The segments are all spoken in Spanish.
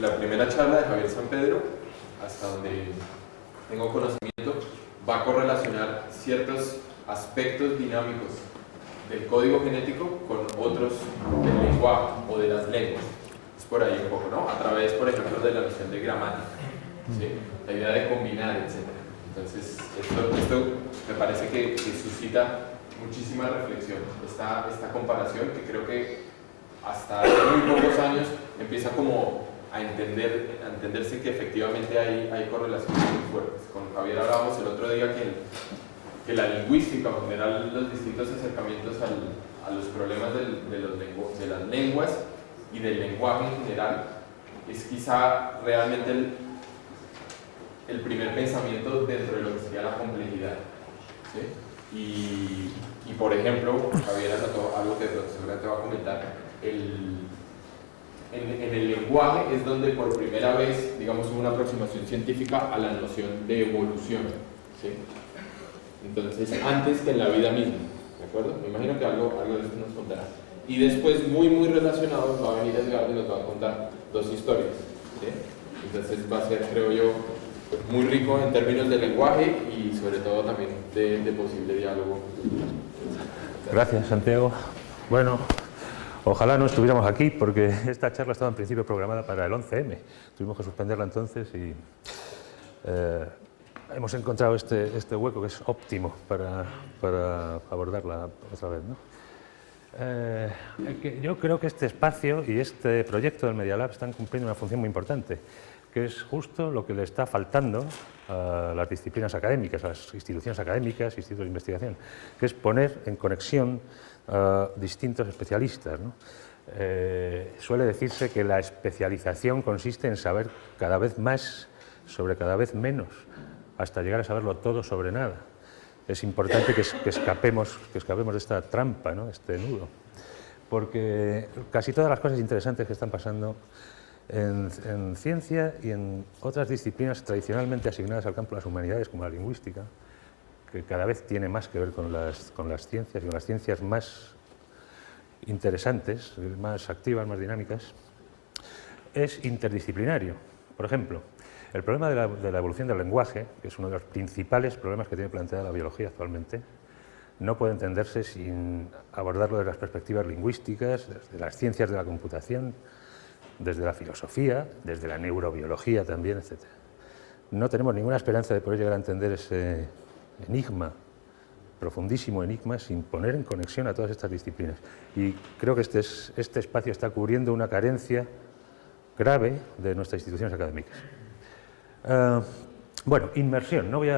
la primera charla de Javier San Pedro, hasta donde tengo conocimiento, va a correlacionar ciertos aspectos dinámicos del código genético con otros del lenguaje o de las lenguas. Es por ahí un poco, ¿no? A través, por ejemplo, de la noción de gramática, ¿sí? La idea de combinar, etc. Entonces, esto me parece que suscita muchísima reflexión, esta comparación que creo que hasta hace muy pocos años empieza como a entenderse que efectivamente hay correlaciones muy fuertes. Con Javier hablábamos el otro día que la lingüística, o en general los distintos acercamientos a los problemas de las lenguas y del lenguaje en general, es quizá realmente el primer pensamiento dentro de lo que sería la complejidad, ¿sí? Y por ejemplo, Javier anotó algo que seguramente va a comentar, en el lenguaje es donde por primera vez, digamos, hubo una aproximación científica a la noción de evolución, ¿sí? Entonces, antes que en la vida misma, ¿de acuerdo? Me imagino que algo de esto nos contará. Y después, muy relacionado, va a venir Edgardo y nos va a contar dos historias, ¿sí? Entonces va a ser, creo yo, muy rico en términos de lenguaje y sobre todo también de posible diálogo. Gracias, Santiago. Bueno, ojalá no estuviéramos aquí porque esta charla estaba en principio programada para el 11M. Tuvimos que suspenderla entonces y hemos encontrado este hueco que es óptimo para abordarla otra vez, ¿no? Yo creo que este espacio y este proyecto del Media Lab están cumpliendo una función muy importante, que es justo lo que le está faltando a las disciplinas académicas, a las instituciones académicas, institutos de investigación, que es poner en conexión a distintos especialistas, ¿no? Suele decirse que la especialización consiste en saber cada vez más sobre cada vez menos, hasta llegar a saberlo todo sobre nada. Es importante que escapemos de esta trampa, ¿no? Este nudo, porque casi todas las cosas interesantes que están pasando en ciencia y en otras disciplinas tradicionalmente asignadas al campo de las humanidades, como la lingüística, que cada vez tiene más que ver con las ciencias y con las ciencias más interesantes, más activas, más dinámicas, es interdisciplinario. Por ejemplo, el problema de la evolución del lenguaje, que es uno de los principales problemas que tiene planteada la biología actualmente, no puede entenderse sin abordarlo desde las perspectivas lingüísticas, desde las ciencias de la computación, desde la filosofía, desde la neurobiología también, etc. No tenemos ninguna esperanza de poder llegar a entender ese enigma, profundísimo enigma, sin poner en conexión a todas estas disciplinas. Y creo que este espacio está cubriendo una carencia grave de nuestras instituciones académicas. Bueno, inmersión. No voy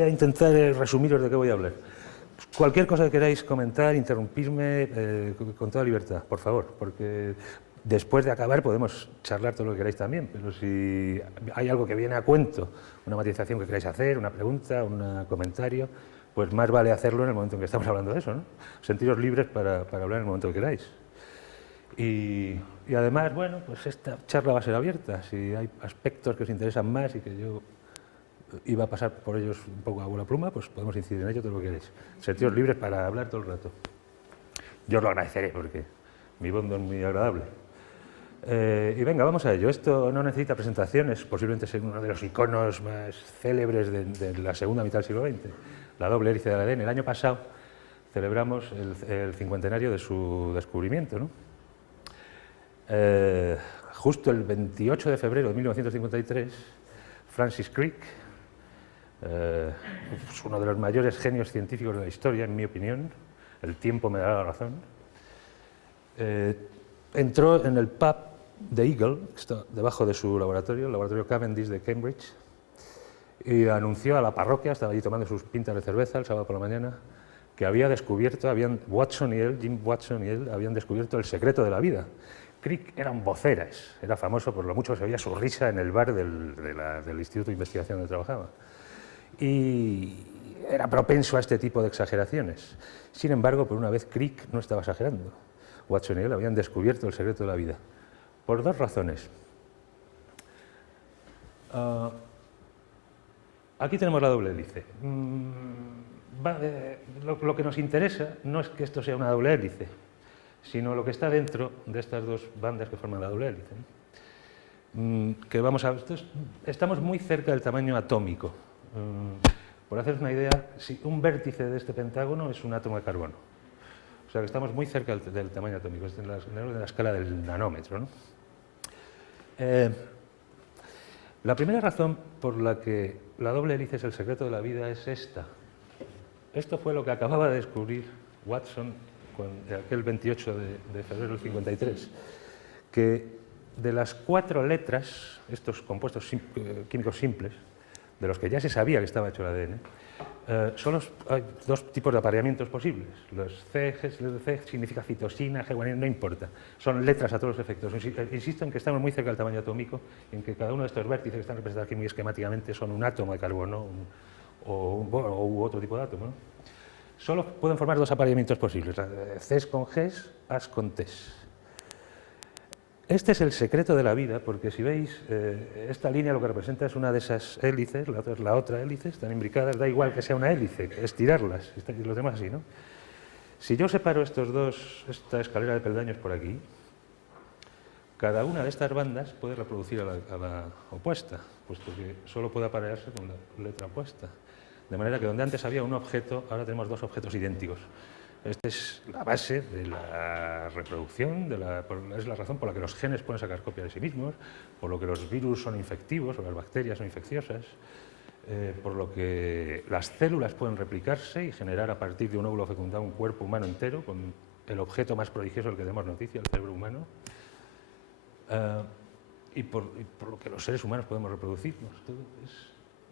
a intentar resumiros de qué voy a hablar. Cualquier cosa que queráis comentar, interrumpirme con toda libertad, por favor, porque después de acabar podemos charlar todo lo que queráis también, pero si hay algo que viene a cuento, una matización que queráis hacer, una pregunta, un comentario, pues más vale hacerlo en el momento en que estamos hablando de eso, ¿no? Sentiros libres para hablar en el momento que queráis. Y además, bueno, pues esta charla va a ser abierta. Si hay aspectos que os interesan más y que yo iba a pasar por ellos un poco a bola pluma, pues podemos incidir en ello todo lo que queráis. Sentiros libres para hablar todo el rato. Yo os lo agradeceré porque mi voz no es muy agradable. Y venga, vamos a ello. Esto no necesita presentaciones, posiblemente sea uno de los iconos más célebres de la segunda mitad del siglo XX, la doble hélice del ADN. El año pasado celebramos el cincuentenario de su descubrimiento, ¿no? Justo el 28 de febrero de 1953, Francis Crick, uno de los mayores genios científicos de la historia, en mi opinión, el tiempo me dará la razón, entró en el pub de Eagle, que está debajo de su laboratorio, el laboratorio Cavendish de Cambridge, y anunció a la parroquia, estaba allí tomando sus pintas de cerveza el sábado por la mañana, que había descubierto, Jim Watson y él, habían descubierto el secreto de la vida. Crick eran voceras, era famoso por lo mucho que se oía su risa en el bar del Instituto de Investigación donde trabajaba. Y era propenso a este tipo de exageraciones. Sin embargo, por una vez, Crick no estaba exagerando. Watson y él habían descubierto el secreto de la vida. Por dos razones. Aquí tenemos la doble hélice. Lo que nos interesa no es que esto sea una doble hélice, sino lo que está dentro de estas dos bandas que forman la doble hélice, ¿no? que vamos a... Estamos muy cerca del tamaño atómico. Por haceros una idea, si un vértice de este pentágono es un átomo de carbono. O sea que estamos muy cerca del tamaño atómico, es en la escala del nanómetro, ¿no? La primera razón por la que la doble hélice es el secreto de la vida es esta. Esto fue lo que acababa de descubrir Watson aquel 28 de febrero del 53, que de las 4 letras, estos compuestos químicos simples, de los que ya se sabía que estaba hecho el ADN, hay 2 tipos de apareamientos posibles. Los C significa citosina, G, guanina, no importa. Son letras a todos los efectos. Insisto en que estamos muy cerca del tamaño atómico y en que cada uno de estos vértices que están representados aquí muy esquemáticamente son un átomo de carbono u otro tipo de átomo, ¿no? Solo pueden formar 2 apareamientos posibles, Cs con Gs, As con Ts. Este es el secreto de la vida, porque si veis, esta línea lo que representa es una de esas hélices, la otra es la otra hélice, están imbricadas, da igual que sea una hélice, estirarlas, y los demás así, ¿no? Si yo separo esta escalera de peldaños por aquí, cada una de estas bandas puede reproducir a la opuesta, puesto que solo puede aparearse con la letra opuesta. De manera que donde antes había un objeto, ahora tenemos 2 objetos idénticos. Esta es la base de la reproducción, es la razón por la que los genes pueden sacar copias de sí mismos, por lo que los virus son infectivos o las bacterias son infecciosas, por lo que las células pueden replicarse y generar a partir de un óvulo fecundado un cuerpo humano entero, con el objeto más prodigioso del que tenemos noticia, el cerebro humano, y por lo que los seres humanos podemos reproducirnos.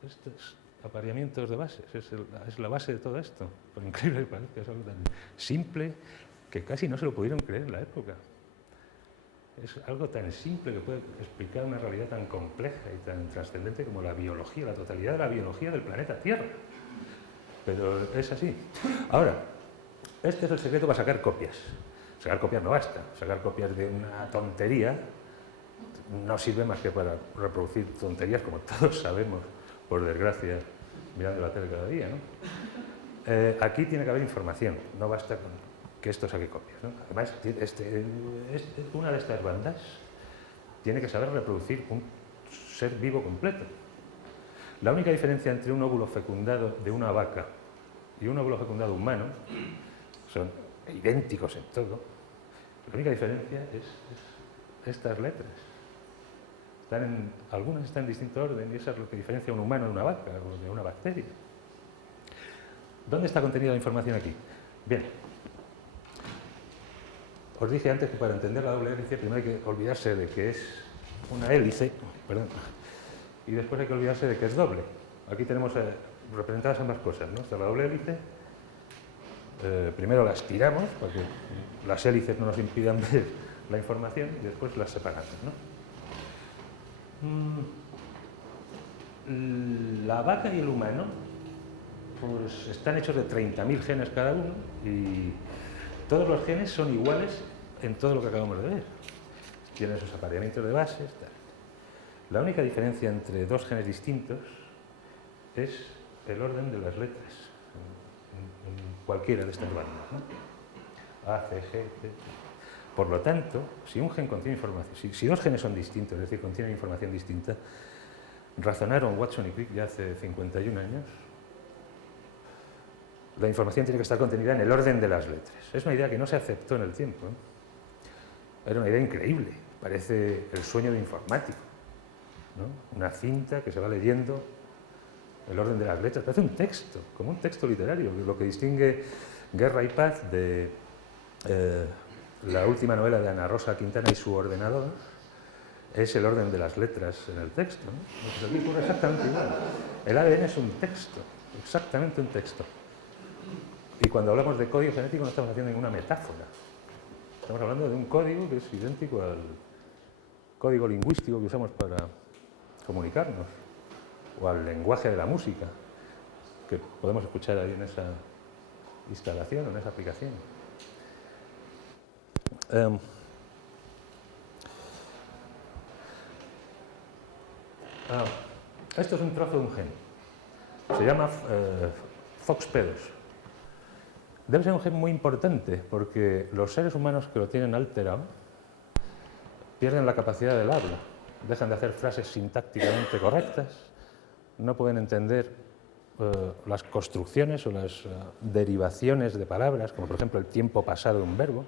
Estos apareamientos de bases, es la base de todo esto. Por increíble que parezca, es algo tan simple que casi no se lo pudieron creer en la época. Es algo tan simple que puede explicar una realidad tan compleja y tan trascendente como la biología, la totalidad de la biología del planeta Tierra. Pero es así. Ahora, este es el secreto para sacar copias. Sacar copias no basta. Sacar copias de una tontería no sirve más que para reproducir tonterías, como todos sabemos, por desgracia, mirando la tele cada día, ¿no? Aquí tiene que haber información, no basta con que esto saque copias, ¿no? Además, una de estas bandas tiene que saber reproducir un ser vivo completo. La única diferencia entre un óvulo fecundado de una vaca y un óvulo fecundado humano son idénticos en todo. La única diferencia es estas letras. Algunas están en distinto orden y eso es lo que diferencia a un humano de una vaca o de una bacteria. ¿Dónde está contenida la información aquí? Bien. Os dije antes que para entender la doble hélice primero hay que olvidarse de que es una hélice, y después hay que olvidarse de que es doble. Aquí tenemos representadas ambas cosas, ¿no? Está la doble hélice. Primero las tiramos para que las hélices no nos impidan ver la información y después las separamos, ¿no? La vaca y el humano pues están hechos de 30.000 genes cada uno y todos los genes son iguales en todo lo que acabamos de ver. Tienen sus apareamientos de bases, tal. La única diferencia entre 2 genes distintos es el orden de las letras en cualquiera de estas bandas, ¿no? A, C, G, T. Por lo tanto, si un gen contiene información, si 2 genes son distintos, es decir, contienen información distinta, razonaron Watson y Crick ya hace 51 años, la información tiene que estar contenida en el orden de las letras. Es una idea que no se aceptó en el tiempo, ¿eh? Era una idea increíble, parece el sueño de informático, ¿no? Una cinta que se va leyendo el orden de las letras, parece un texto, como un texto literario, lo que distingue Guerra y Paz de la última novela de Ana Rosa Quintana y su ordenador es el orden de las letras en el texto, ¿no? Pues aquí ocurre exactamente igual. El ADN es un texto, exactamente un texto. Y cuando hablamos de código genético no estamos haciendo ninguna metáfora. Estamos hablando de un código que es idéntico al código lingüístico que usamos para comunicarnos, o al lenguaje de la música, que podemos escuchar ahí en esa instalación, en esa aplicación. Esto es un trozo de un gen. Se llama FOXP2. Debe ser un gen muy importante porque los seres humanos que lo tienen alterado pierden la capacidad del habla. dejan de hacer frases sintácticamente correctas, no pueden entender las construcciones o las derivaciones de palabras, como por ejemplo el tiempo pasado de un verbo,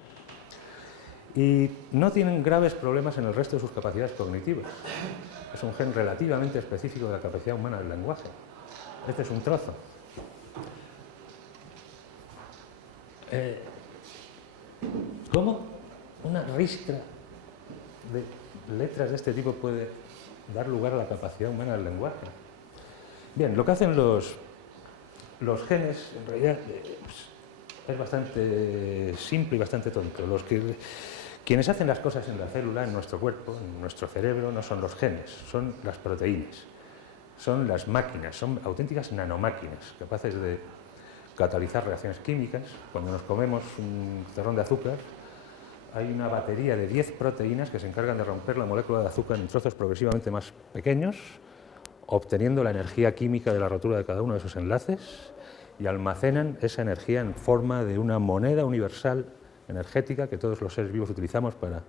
y no tienen graves problemas en el resto de sus capacidades cognitivas. Es un gen relativamente específico de la capacidad humana del lenguaje. Este es un trozo. ¿Cómo una ristra de letras de este tipo puede dar lugar a la capacidad humana del lenguaje? Bien, lo que hacen los genes, en realidad, es bastante simple y bastante tonto. Quienes hacen las cosas en la célula, en nuestro cuerpo, en nuestro cerebro, no son los genes, son las proteínas, son las máquinas, son auténticas nanomáquinas, capaces de catalizar reacciones químicas. Cuando nos comemos un terrón de azúcar, hay una batería de 10 proteínas que se encargan de romper la molécula de azúcar en trozos progresivamente más pequeños, obteniendo la energía química de la rotura de cada uno de esos enlaces, y almacenan esa energía en forma de una moneda universal energética que todos los seres vivos utilizamos para,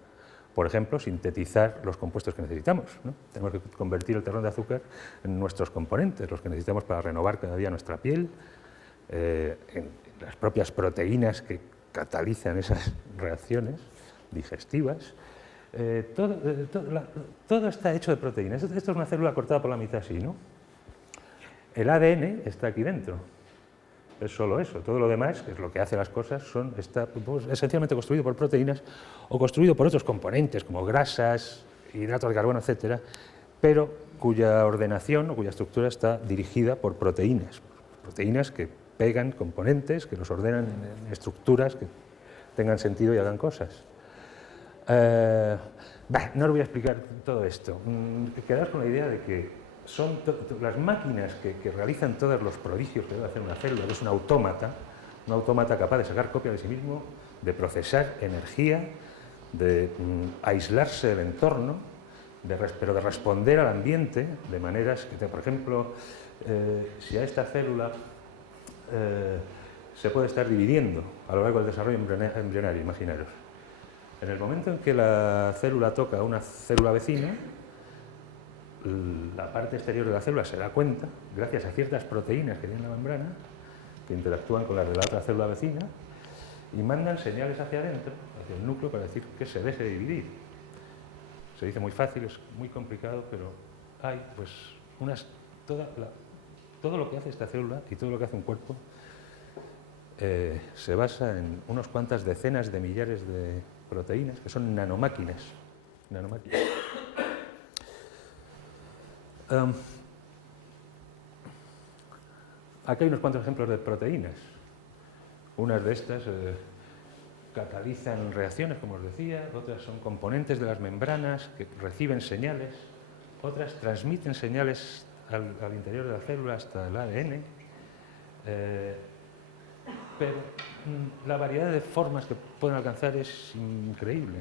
por ejemplo, sintetizar los compuestos que necesitamos, ¿no? Tenemos que convertir el terrón de azúcar en nuestros componentes, los que necesitamos para renovar cada día nuestra piel, en las propias proteínas que catalizan esas reacciones digestivas. Todo está hecho de proteínas. Esto es una célula cortada por la mitad así, ¿no? El ADN está aquí dentro. Es solo eso. Todo lo demás, que es lo que hace las cosas, está esencialmente construido por proteínas o construido por otros componentes como grasas, hidratos de carbono, etcétera, pero cuya ordenación o cuya estructura está dirigida por proteínas. Proteínas que pegan componentes, que los ordenan en estructuras que tengan sentido y hagan cosas. No os voy a explicar todo esto. Quedaos con la idea de que son las máquinas que realizan todos los prodigios que debe hacer una célula, que es un autómata capaz de sacar copia de sí mismo, de procesar energía, de aislarse del entorno, pero de responder al ambiente de maneras que, por ejemplo, si a esta célula se puede estar dividiendo a lo largo del desarrollo embrionario, imaginaros. En el momento en que la célula toca a una célula vecina, la parte exterior de la célula se da cuenta, gracias a ciertas proteínas que tiene la membrana, que interactúan con las de la otra célula vecina, y mandan señales hacia adentro, hacia el núcleo, para decir que se deje de dividir. Se dice muy fácil, es muy complicado, pero hay pues todo lo que hace esta célula y todo lo que hace un cuerpo se basa en unas cuantas decenas de millares de proteínas, que son nanomáquinas. Aquí hay unos cuantos ejemplos de proteínas. Unas de estas catalizan reacciones, como os decía, otras son componentes de las membranas que reciben señales, otras transmiten señales al interior de la célula hasta el ADN, pero la variedad de formas que pueden alcanzar es increíble.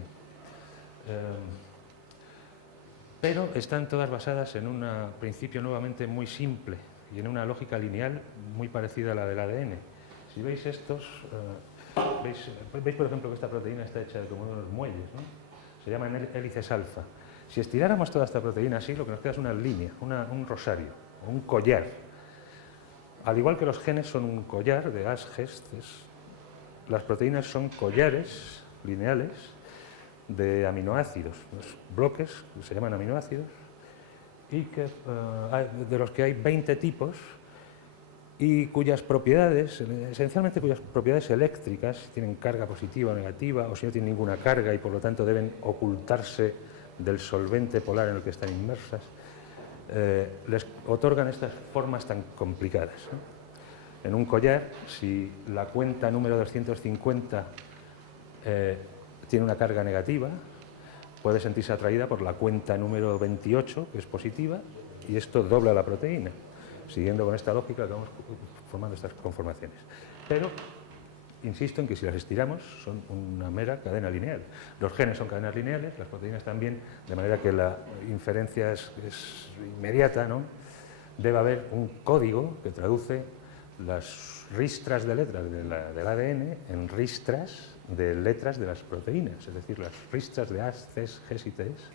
Pero están todas basadas en un principio nuevamente muy simple y en una lógica lineal muy parecida a la del ADN. Si veis estos, veis por ejemplo que esta proteína está hecha de como unos muelles, ¿no? Se llaman hélices alfa. Si estiráramos toda esta proteína así, lo que nos queda es una línea, un rosario, o un collar. Al igual que los genes son un collar de Ashes, las proteínas son collares lineales de aminoácidos, los bloques que se llaman aminoácidos, y de los que hay 20 tipos y cuyas propiedades, esencialmente cuyas propiedades eléctricas, tienen carga positiva o negativa, o si no tienen ninguna carga y por lo tanto deben ocultarse del solvente polar en el que están inmersas, les otorgan estas formas tan complicadas, ¿no? En un collar, si la cuenta número 250 tiene una carga negativa, puede sentirse atraída por la cuenta número 28, que es positiva, y esto dobla la proteína. Siguiendo con esta lógica, vamos formando estas conformaciones. Pero, insisto en que si las estiramos, son una mera cadena lineal. Los genes son cadenas lineales, las proteínas también, de manera que la inferencia es inmediata, ¿no? Debe haber un código que traduce las ristras de letras del ADN en ristras de letras de las proteínas, es decir, las ristras de As, Cs, Gs y Ts,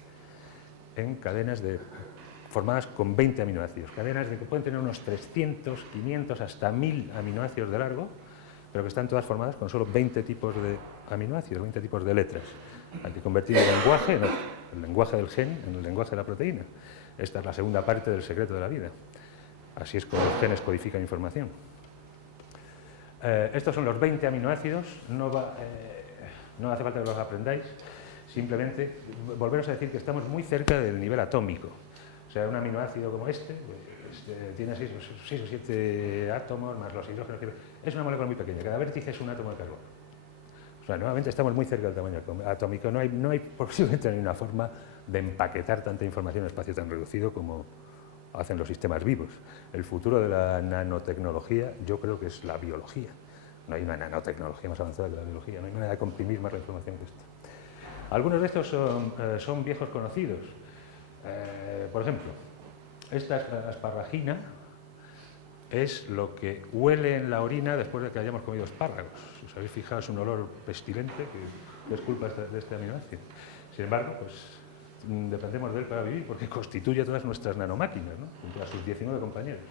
en cadenas formadas con 20 aminoácidos. Cadenas que pueden tener unos 300, 500, hasta 1000 aminoácidos de largo, pero que están todas formadas con solo 20 tipos de aminoácidos, 20 tipos de letras. Hay que convertir el lenguaje del gen en el lenguaje de la proteína. Esta es la segunda parte del secreto de la vida. Así es como los genes codifican información. Estos son los 20 aminoácidos. No hace falta que los aprendáis. Simplemente volveros a decir que estamos muy cerca del nivel atómico. O sea, un aminoácido como este tiene 6 o 7 átomos más los hidrógenos. Es una molécula muy pequeña. Cada vértice es un átomo de carbono. O sea, nuevamente estamos muy cerca del tamaño atómico. No hay posiblemente ninguna forma de empaquetar tanta información en un espacio tan reducido como hacen los sistemas vivos. El futuro de la nanotecnología yo creo que es la biología. No hay una nanotecnología más avanzada que la biología. No hay manera de comprimir más la información que esto. Algunos de estos son viejos conocidos. Por ejemplo, esta asparragina es lo que huele en la orina después de que hayamos comido espárragos. Si os habéis fijado, es un olor pestilente que es culpa de este aminoácido. Sin embargo, pues dependemos de él para vivir porque constituye todas nuestras nanomáquinas, ¿no? Junto a sus 19 compañeros.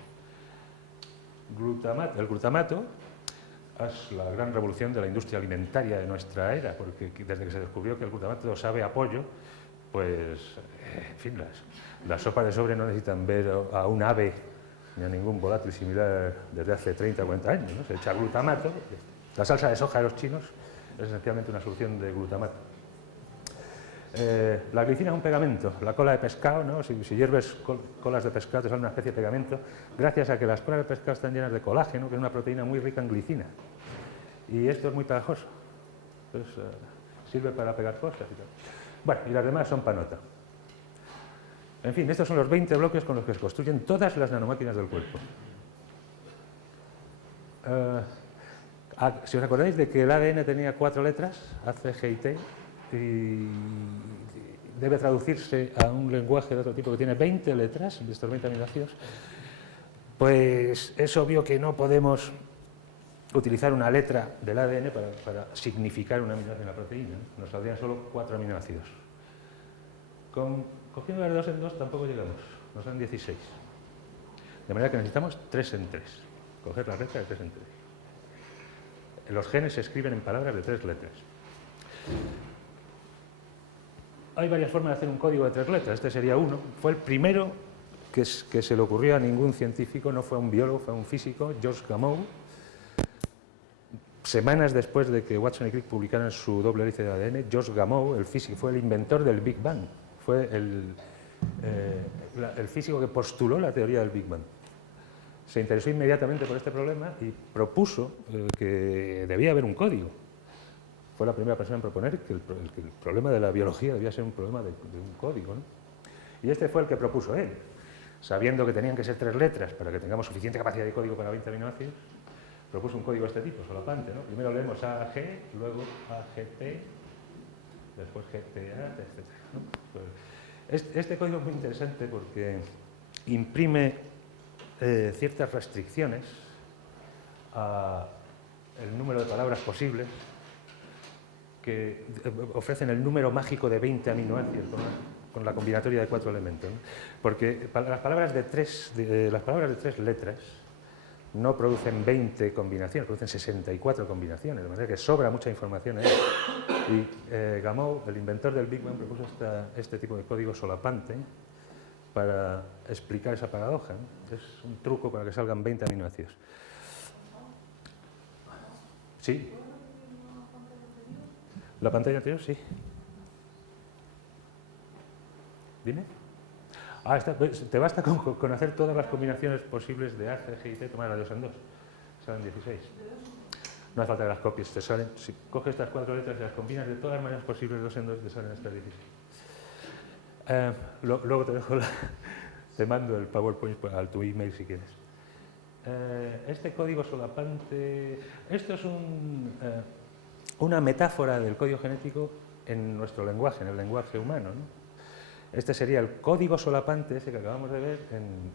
El glutamato es la gran revolución de la industria alimentaria de nuestra era, porque desde que se descubrió que el glutamato sabe a pollo, pues, en fin, las sopas de sobre no necesitan ver a un ave ni a ningún volátil similar desde hace 30 o 40 años, ¿no? Se echa glutamato. La salsa de soja de los chinos es esencialmente una solución de glutamato. La glicina es un pegamento. La cola de pescado, ¿no? Si hierves colas de pescado te sale una especie de pegamento, gracias a que las colas de pescado están llenas de colágeno, que es una proteína muy rica en glicina. Y esto es muy pegajoso. Entonces, sirve para pegar cosas y tal. Bueno, y las demás son panota. En fin, estos son los 20 bloques con los que se construyen todas las nanomáquinas del cuerpo. Si os acordáis de que el ADN tenía 4 letras, A, C, G y T, y debe traducirse a un lenguaje de otro tipo que tiene 20 letras, de estos 20 aminoácidos, pues es obvio que no podemos utilizar una letra del ADN para significar un aminoácido en la proteína. Nos saldrían solo 4 aminoácidos. Cogiendo de 2 en 2 tampoco llegamos, nos dan 16. De manera que necesitamos 3 en 3. Coger la letra de 3 en 3. Los genes se escriben en palabras de 3 letras. Hay varias formas de hacer un código de 3 letras. Este sería uno. Fue el primero que se le ocurrió a ningún científico, no fue a un biólogo, fue a un físico, George Gamow. Semanas después de que Watson y Crick publicaran su doble hélice de ADN, George Gamow, el físico, fue el inventor del Big Bang. Fue el físico que postuló la teoría del Big Bang. Se interesó inmediatamente por este problema y propuso que debía haber un código. Fue la primera persona en proponer que el problema de la biología debía ser un problema de un código, ¿no? Y este fue el que propuso él, sabiendo que tenían que ser 3 letras para que tengamos suficiente capacidad de código para 20 aminoácidos. Propuso un código de este tipo, solapante, ¿no? Primero leemos AG, luego AGT, después GTA, etc., ¿no? Pues este código es muy interesante porque imprime ciertas restricciones al número de palabras posibles que ofrecen el número mágico de 20 aminoácidos con la combinatoria de 4 elementos, ¿no? Porque las palabras de 3 letras no producen 20 combinaciones, producen 64 combinaciones, de manera que sobra mucha información ahí. Y Gamow, el inventor del Big Bang, propuso este tipo de código solapante para explicar esa paradoja, ¿no? Es un truco para que salgan 20 aminoácidos. ¿Sí? ¿La pantalla anterior? Sí. Dime. Te basta con hacer todas las combinaciones posibles de A, C, G y T, tomar de 2 en 2. Salen 16. No hace falta que las copies, te salen. Si coges estas 4 letras y las combinas de todas las maneras posibles 2 en 2, te salen estas 16. Luego te mando el PowerPoint a tu email si quieres. Este código solapante, esto es una metáfora del código genético en nuestro lenguaje, en el lenguaje humano, ¿no? Este sería el código solapante, ese que acabamos de ver, en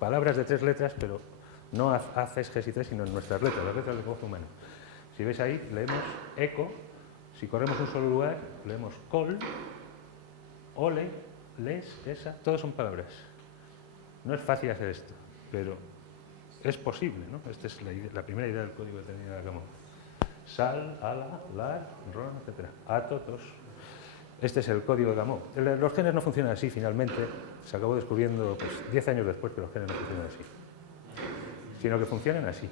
palabras de 3 letras, pero no A, C, G y T, sino en nuestras letras, las letras del lenguaje humano. Si veis ahí, leemos eco, si corremos un solo lugar, leemos col, ole, les, esa, todos son palabras. No es fácil hacer esto, pero es posible, ¿no? Esta es la primera idea del código de Tenía Gamow. Sal, ala, lar, ron, etc. Ato, tos. Este es el código de Gamow. Los genes no funcionan así, finalmente. Se acabó descubriendo 10 años después que los genes no funcionan así, sino que funcionan así.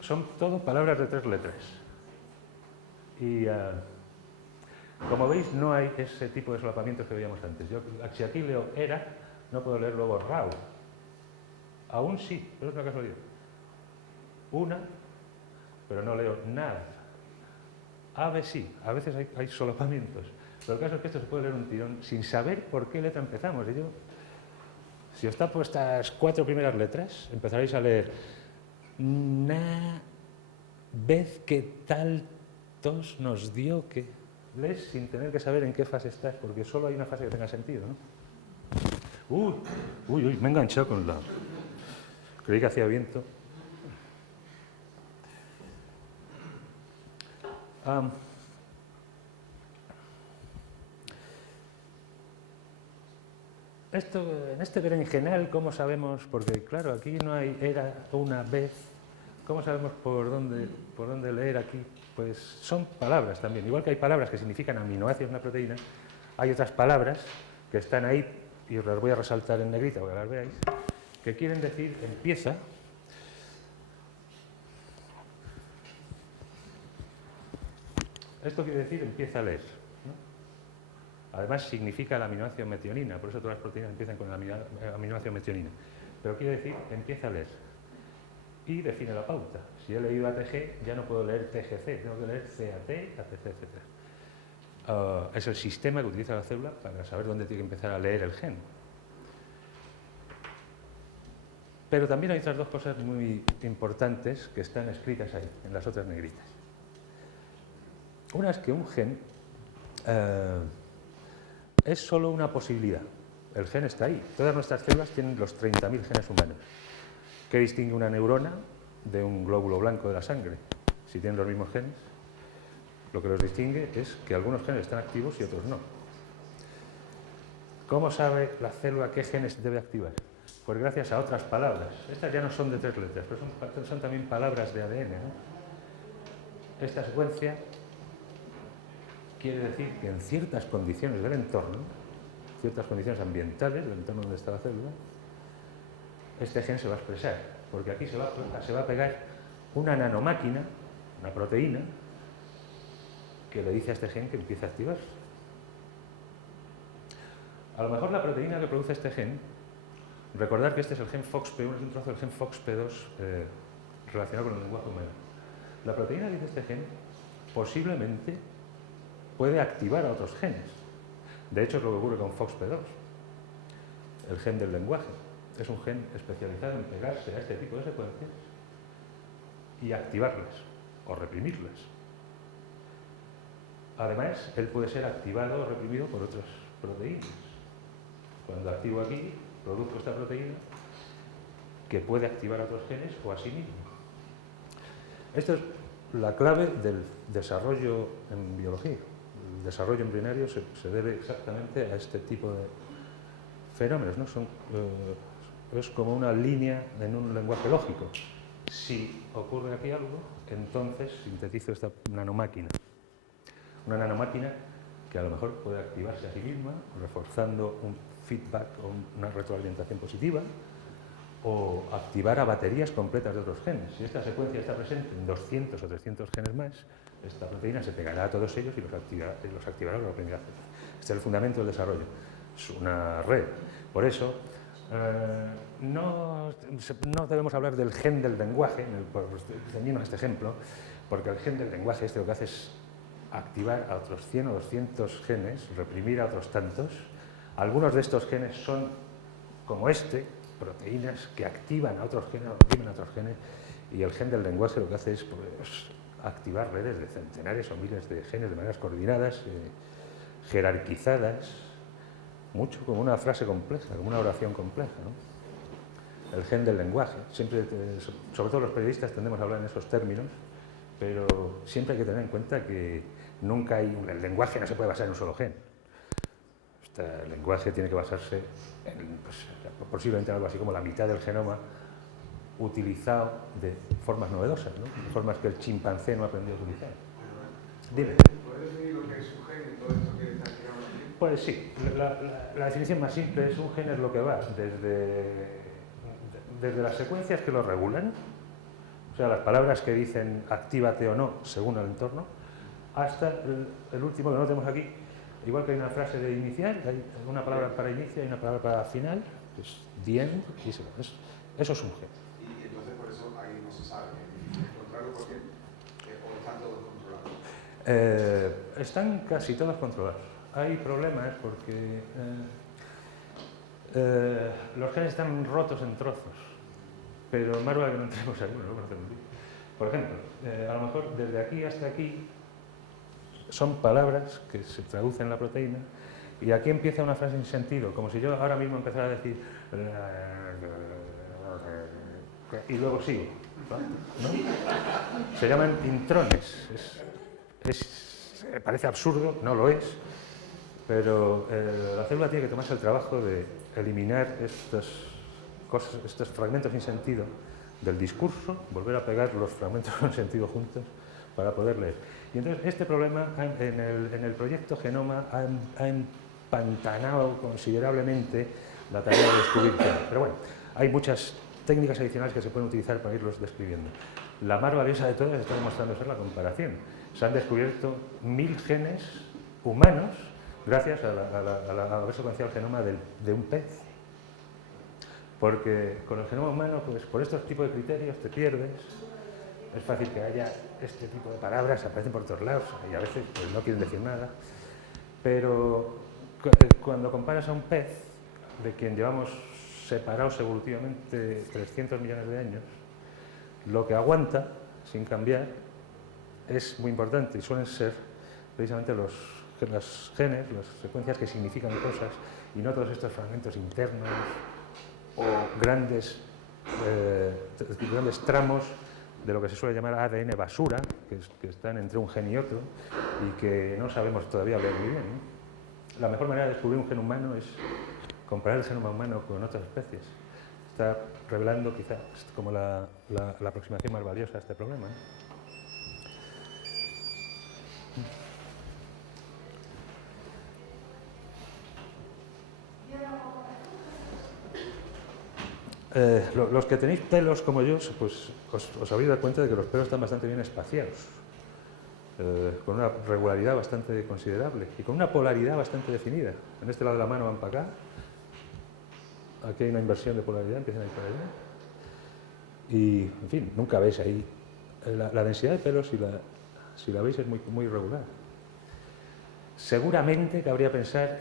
Son todo palabras de 3 letras. Y como veis, no hay ese tipo de solapamientos que veíamos antes. Yo, si aquí leo era, no puedo leer luego rau. Aún sí, pero es una casualidad. Una, pero no leo nada. Ave sí, a veces hay solapamientos. Pero el caso es que esto se puede leer un tirón sin saber por qué letra empezamos. Si os tapo estas 4 primeras letras, empezaréis a leer na, vez que tal tos nos dio que... Lees sin tener que saber en qué fase estás, porque solo hay una fase que tenga sentido, ¿no? Uy, me he enganchado con la... Creí que hacía viento. En este berenjenal, ¿cómo sabemos? Porque, claro, aquí no hay era una vez. ¿Cómo sabemos por dónde leer aquí? Pues son palabras también. Igual que hay palabras que significan aminoácidos en una proteína, hay otras palabras que están ahí, y os las voy a resaltar en negrita para que las veáis, que quieren decir empieza. Esto quiere decir empieza a leer, ¿no? Además significa el aminoácido metionina, por eso todas las proteínas empiezan con el aminoácido metionina. Pero quiere decir empieza a leer. Y define la pauta. Si he leído ATG, ya no puedo leer TGC, tengo que leer CAT, ATC, etc. Es el sistema que utiliza la célula para saber dónde tiene que empezar a leer el gen. Pero también hay otras 2 cosas muy importantes que están escritas ahí, en las otras negritas. Una es que un gen es solo una posibilidad. El gen está ahí. Todas nuestras células tienen los 30.000 genes humanos. ¿Qué distingue una neurona de un glóbulo blanco de la sangre? Si tienen los mismos genes, lo que los distingue es que algunos genes están activos y otros no. ¿Cómo sabe la célula qué genes debe activar? Pues gracias a otras palabras. Estas ya no son de 3 letras, pero son también palabras de ADN, ¿no? Esta secuencia quiere decir que en ciertas condiciones del entorno, ciertas condiciones ambientales del entorno donde está la célula, este gen se va a expresar, porque aquí se va a pegar una nanomáquina, una proteína, que le dice a este gen que empieza a activarse. A lo mejor la proteína que produce este gen, recordar que este es el gen FOXP1, es un trozo del gen FOXP2 relacionado con el lenguaje humano. La proteína que dice este gen posiblemente puede activar a otros genes. De hecho, es lo que ocurre con FOXP2, el gen del lenguaje. Es un gen especializado en pegarse a este tipo de secuencias y activarlas o reprimirlas. Además, él puede ser activado o reprimido por otras proteínas. Cuando activo aquí, produzco esta proteína que puede activar a otros genes o a sí mismo. Esto es la clave del desarrollo en biología. El desarrollo embrionario se debe exactamente a este tipo de fenómenos, ¿no? Es como una línea en un lenguaje lógico. Si ocurre aquí algo, entonces sintetizo esta nanomáquina. Una nanomáquina que a lo mejor puede activarse a sí misma, reforzando un feedback o una retroalimentación positiva, o activar a baterías completas de otros genes. Si esta secuencia está presente en 200 o 300 genes más, esta proteína se pegará a todos ellos y los activará con la primera célula. Este es el fundamento del desarrollo. Es una red. Por eso, no debemos hablar del gen del lenguaje, ceñirnos a este ejemplo, porque el gen del lenguaje lo que hace es activar a otros 100 o 200 genes, reprimir a otros tantos. Algunos de estos genes son, como proteínas que activan a otros genes o reprimen a otros genes, y el gen del lenguaje lo que hace es pues, activar redes de centenares o miles de genes de maneras coordinadas, jerarquizadas, mucho como una frase compleja, como una oración compleja, ¿no? El gen del lenguaje. Siempre, sobre todo los periodistas, tendemos a hablar en esos términos, pero siempre hay que tener en cuenta que nunca hay... El lenguaje no se puede basar en un solo gen. El lenguaje tiene que basarse en, pues, posiblemente algo así como la mitad del genoma utilizado de formas novedosas, ¿no? De formas que el chimpancé no ha aprendido a utilizar. Dime. ¿Puedes decir lo que es un gen y todo esto que está tirado aquí? Pues sí, la definición más simple es un gen es lo que va desde las secuencias que lo regulan, o sea, las palabras que dicen actívate o no según el entorno, hasta el último que no tenemos aquí. Igual que hay una frase de iniciar, hay una palabra para inicio y una palabra para final, pues bien, y eso es un gen. Y entonces por eso ahí no se sabe, es difícil encontrarlo porque o están todos controlados. Están casi todos controlados. Hay problemas porque los genes están rotos en trozos, pero más vale que no entremos ahí, no conocemos bien. Por ejemplo, a lo mejor desde aquí hasta aquí son palabras que se traducen en la proteína y aquí empieza una frase sin sentido, como si yo ahora mismo empezara a decir y luego sigo, ¿no? Se llaman intrones. Parece absurdo, no lo es, pero la célula tiene que tomarse el trabajo de eliminar estos fragmentos sin sentido del discurso, volver a pegar los fragmentos con sentido juntos para poder leer. Y entonces este problema en el proyecto Genoma ha empantanado considerablemente la tarea de descubrir genes. Pero bueno, hay muchas técnicas adicionales que se pueden utilizar para irlos describiendo. La más valiosa de todas está demostrando ser la comparación. Se han descubierto 1000 genes humanos gracias a haber secuenciado el genoma de un pez. Porque con el genoma humano, pues por estos tipos de criterios te pierdes. Es fácil que haya este tipo de palabras, aparecen por todos lados y a veces pues, no quieren decir nada. Pero cuando comparas a un pez, de quien llevamos separados evolutivamente 300 millones de años, lo que aguanta, sin cambiar, es muy importante y suelen ser precisamente los genes, las secuencias que significan cosas y no todos estos fragmentos internos o grandes tramos de lo que se suele llamar ADN basura, que están entre un gen y otro y que no sabemos todavía leer muy bien, ¿no? La mejor manera de descubrir un gen humano es comparar el genoma humano con otras especies. Está revelando quizás como la aproximación más valiosa a este problema, ¿no? Los que tenéis pelos como yo, pues os habréis dado cuenta de que los pelos están bastante bien espaciados, con una regularidad bastante considerable y con una polaridad bastante definida. En este lado de la mano van para acá, aquí hay una inversión de polaridad, empiezan a ir para allá. Y, en fin, nunca veis ahí. La densidad de pelos, si la veis, es muy, muy irregular. Seguramente cabría pensar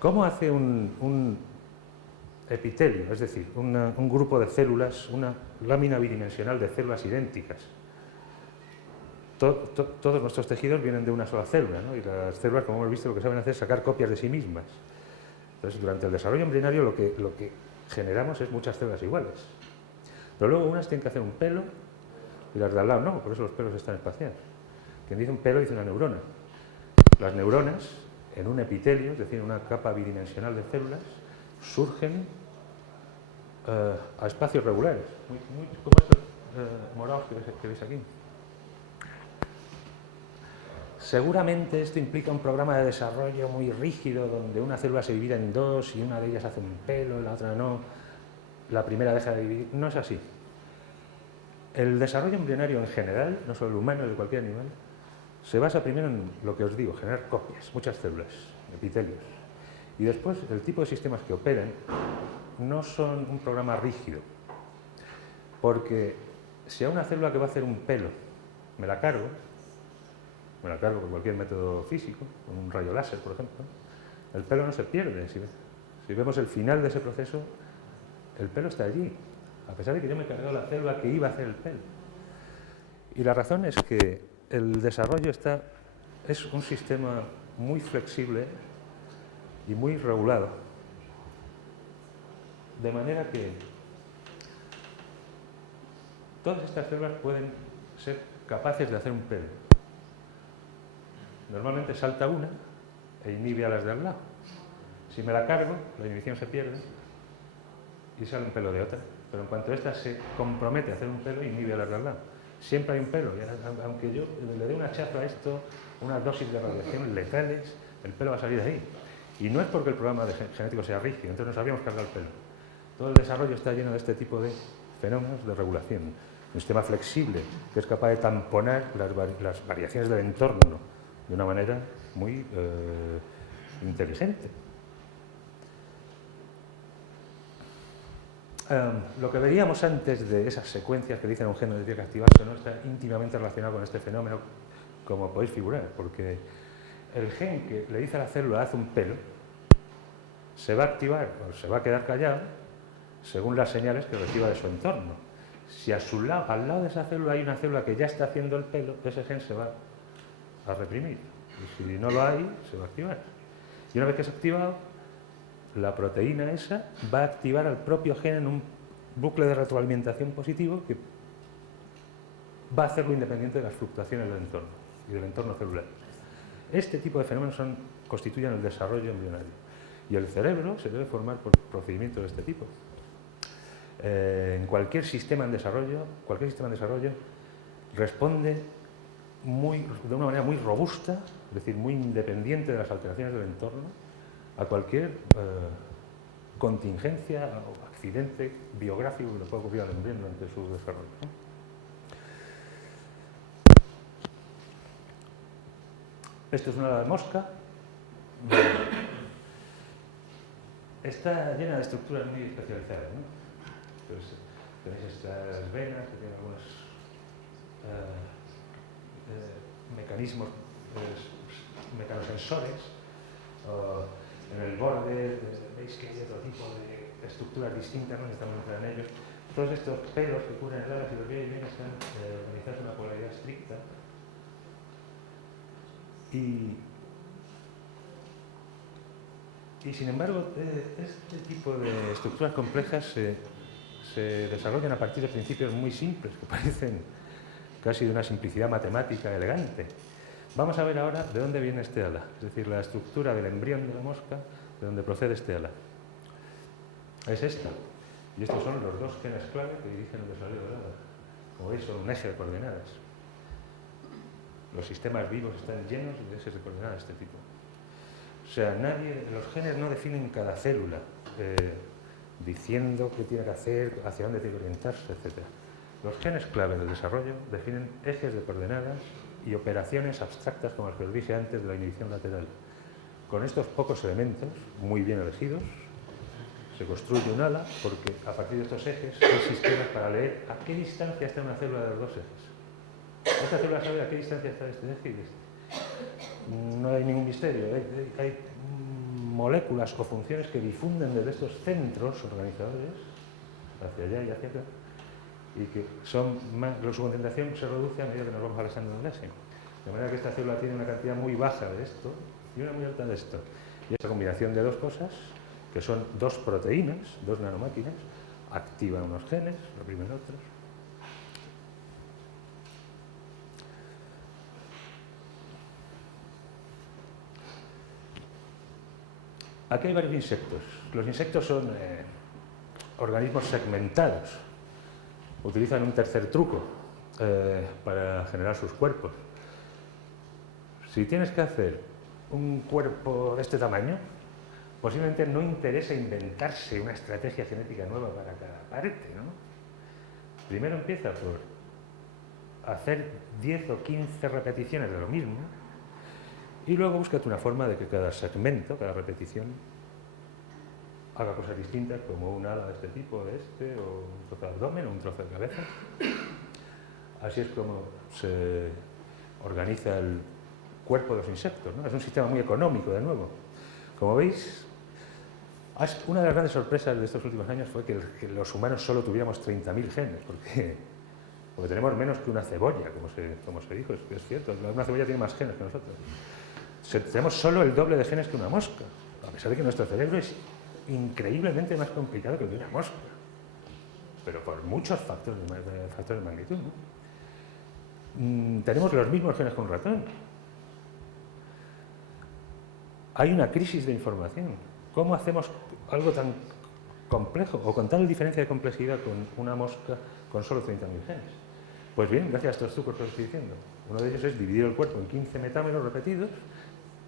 cómo hace un epitelio, es decir, un grupo de células, una lámina bidimensional de células idénticas. Todos nuestros tejidos vienen de una sola célula, ¿no? Y las células, como hemos visto, lo que saben hacer es sacar copias de sí mismas. Entonces, durante el desarrollo embrionario lo que generamos es muchas células iguales. Pero luego unas tienen que hacer un pelo y las de al lado no, por eso los pelos están espaciados. Quien dice un pelo dice una neurona. Las neuronas, en un epitelio, es decir, en una capa bidimensional de células, surgen a espacios regulares, como estos morados que veis aquí. Seguramente esto implica un programa de desarrollo muy rígido, donde una célula se divide en dos y una de ellas hace un pelo y la otra no. La primera deja de dividir. No es así. El desarrollo embrionario en general, no solo el humano, de cualquier animal, se basa primero en lo que os digo, generar copias, muchas células, epitelios. Y después, el tipo de sistemas que operan no son un programa rígido. Porque si a una célula que va a hacer un pelo me la cargo con cualquier método físico, con un rayo láser, por ejemplo, el pelo no se pierde. Si vemos el final de ese proceso, el pelo está allí, a pesar de que yo me he cargado la célula que iba a hacer el pelo. Y la razón es que el desarrollo es un sistema muy flexible y muy regulado. De manera que todas estas células pueden ser capaces de hacer un pelo. Normalmente salta una e inhibe a las de al lado. Si me la cargo, la inhibición se pierde y sale un pelo de otra. Pero en cuanto esta se compromete a hacer un pelo, inhibe a las de al lado. Siempre hay un pelo. Aunque yo le dé un hachazo a esto, unas dosis de radiación letales, el pelo va a salir de ahí. Y no es porque el programa genético sea rígido, entonces no sabíamos cargar el pelo. Todo el desarrollo está lleno de este tipo de fenómenos de regulación. Un sistema flexible que es capaz de tamponar las variaciones del entorno de una manera muy inteligente. Lo que veíamos antes de esas secuencias que dicen un gen tiene que activarse no está íntimamente relacionado con este fenómeno, como podéis figurar, porque el gen que le dice a la célula haz un pelo se va a activar o se va a quedar callado según las señales que reciba de su entorno. Si al lado de esa célula hay una célula que ya está haciendo el pelo, ese gen se va a reprimir. Y si no lo hay, se va a activar. Y una vez que se ha activado, la proteína esa va a activar al propio gen en un bucle de retroalimentación positivo que va a hacerlo independiente de las fluctuaciones del entorno y del entorno celular. Este tipo de fenómenos constituyen el desarrollo embrionario. Y el cerebro se debe formar por procedimientos de este tipo. En cualquier sistema en desarrollo, responde de una manera muy robusta, es decir, muy independiente de las alteraciones del entorno, a cualquier contingencia o accidente biográfico que le pueda ocurrir al embrión durante su desarrollo. Esto es una ala de mosca. Está llena de estructuras muy especializadas, ¿no? Entonces, tenéis estas venas que tienen algunos mecanismos, mecanosensores. En el borde veis que hay otro tipo de estructuras distintas, no estamos entrando en ellos. Todos estos pelos que cubren el ala, si los veis bien, están organizados en una polaridad estricta. Y sin embargo, este tipo de estructuras complejas se desarrollan a partir de principios muy simples, que parecen casi de una simplicidad matemática elegante. Vamos a ver ahora de dónde viene este ala, es decir, la estructura del embrión de la mosca, de dónde procede este ala. Es esta. Y estos son los dos genes clave que dirigen el desarrollo del ala. Como veis, son un eje de coordenadas. Los sistemas vivos están llenos de ejes de coordenadas de este tipo. O sea, los genes no definen cada célula, diciendo qué tiene que hacer, hacia dónde tiene que orientarse, etc. Los genes clave del desarrollo definen ejes de coordenadas y operaciones abstractas, como las que os dije antes, de la inhibición lateral. Con estos pocos elementos, muy bien elegidos, se construye un ala, porque a partir de estos ejes hay sistemas para leer a qué distancia está una célula de los dos ejes. Esta célula sabe a qué distancia está este eje y este. No hay ningún misterio, hay moléculas o funciones que difunden desde estos centros organizadores hacia allá y hacia acá, y que su concentración se reduce a medida que nos vamos alejando del eje. De manera que esta célula tiene una cantidad muy baja de esto y una muy alta de esto. Y esta combinación de dos cosas, que son dos proteínas, dos nanomáquinas, activan unos genes, reprimen otros. Aquí hay varios insectos. Los insectos son organismos segmentados. Utilizan un tercer truco para generar sus cuerpos. Si tienes que hacer un cuerpo de este tamaño, posiblemente no interesa inventarse una estrategia genética nueva para cada parte, ¿no? Primero empieza por hacer 10 o 15 repeticiones de lo mismo, y luego búscate una forma de que cada segmento, cada repetición, haga cosas distintas, como un ala de este tipo, o un trozo de abdomen, o un trozo de cabeza. Así es como se organiza el cuerpo de los insectos, ¿no? Es un sistema muy económico, de nuevo. Como veis, una de las grandes sorpresas de estos últimos años fue que los humanos solo tuviéramos 30.000 genes, porque tenemos menos que una cebolla, como se dijo, es cierto, una cebolla tiene más genes que nosotros. Tenemos solo el doble de genes que una mosca, a pesar de que nuestro cerebro es increíblemente más complicado que el de una mosca, pero por muchos factores de magnitud, ¿no? tenemos los mismos genes con un ratón. Hay una crisis de información. ¿Cómo hacemos algo tan complejo o con tal diferencia de complejidad con una mosca con solo 30.000 genes? Pues bien, gracias a estos trucos que os estoy diciendo. Uno de ellos es dividir el cuerpo en 15 metámeros repetidos,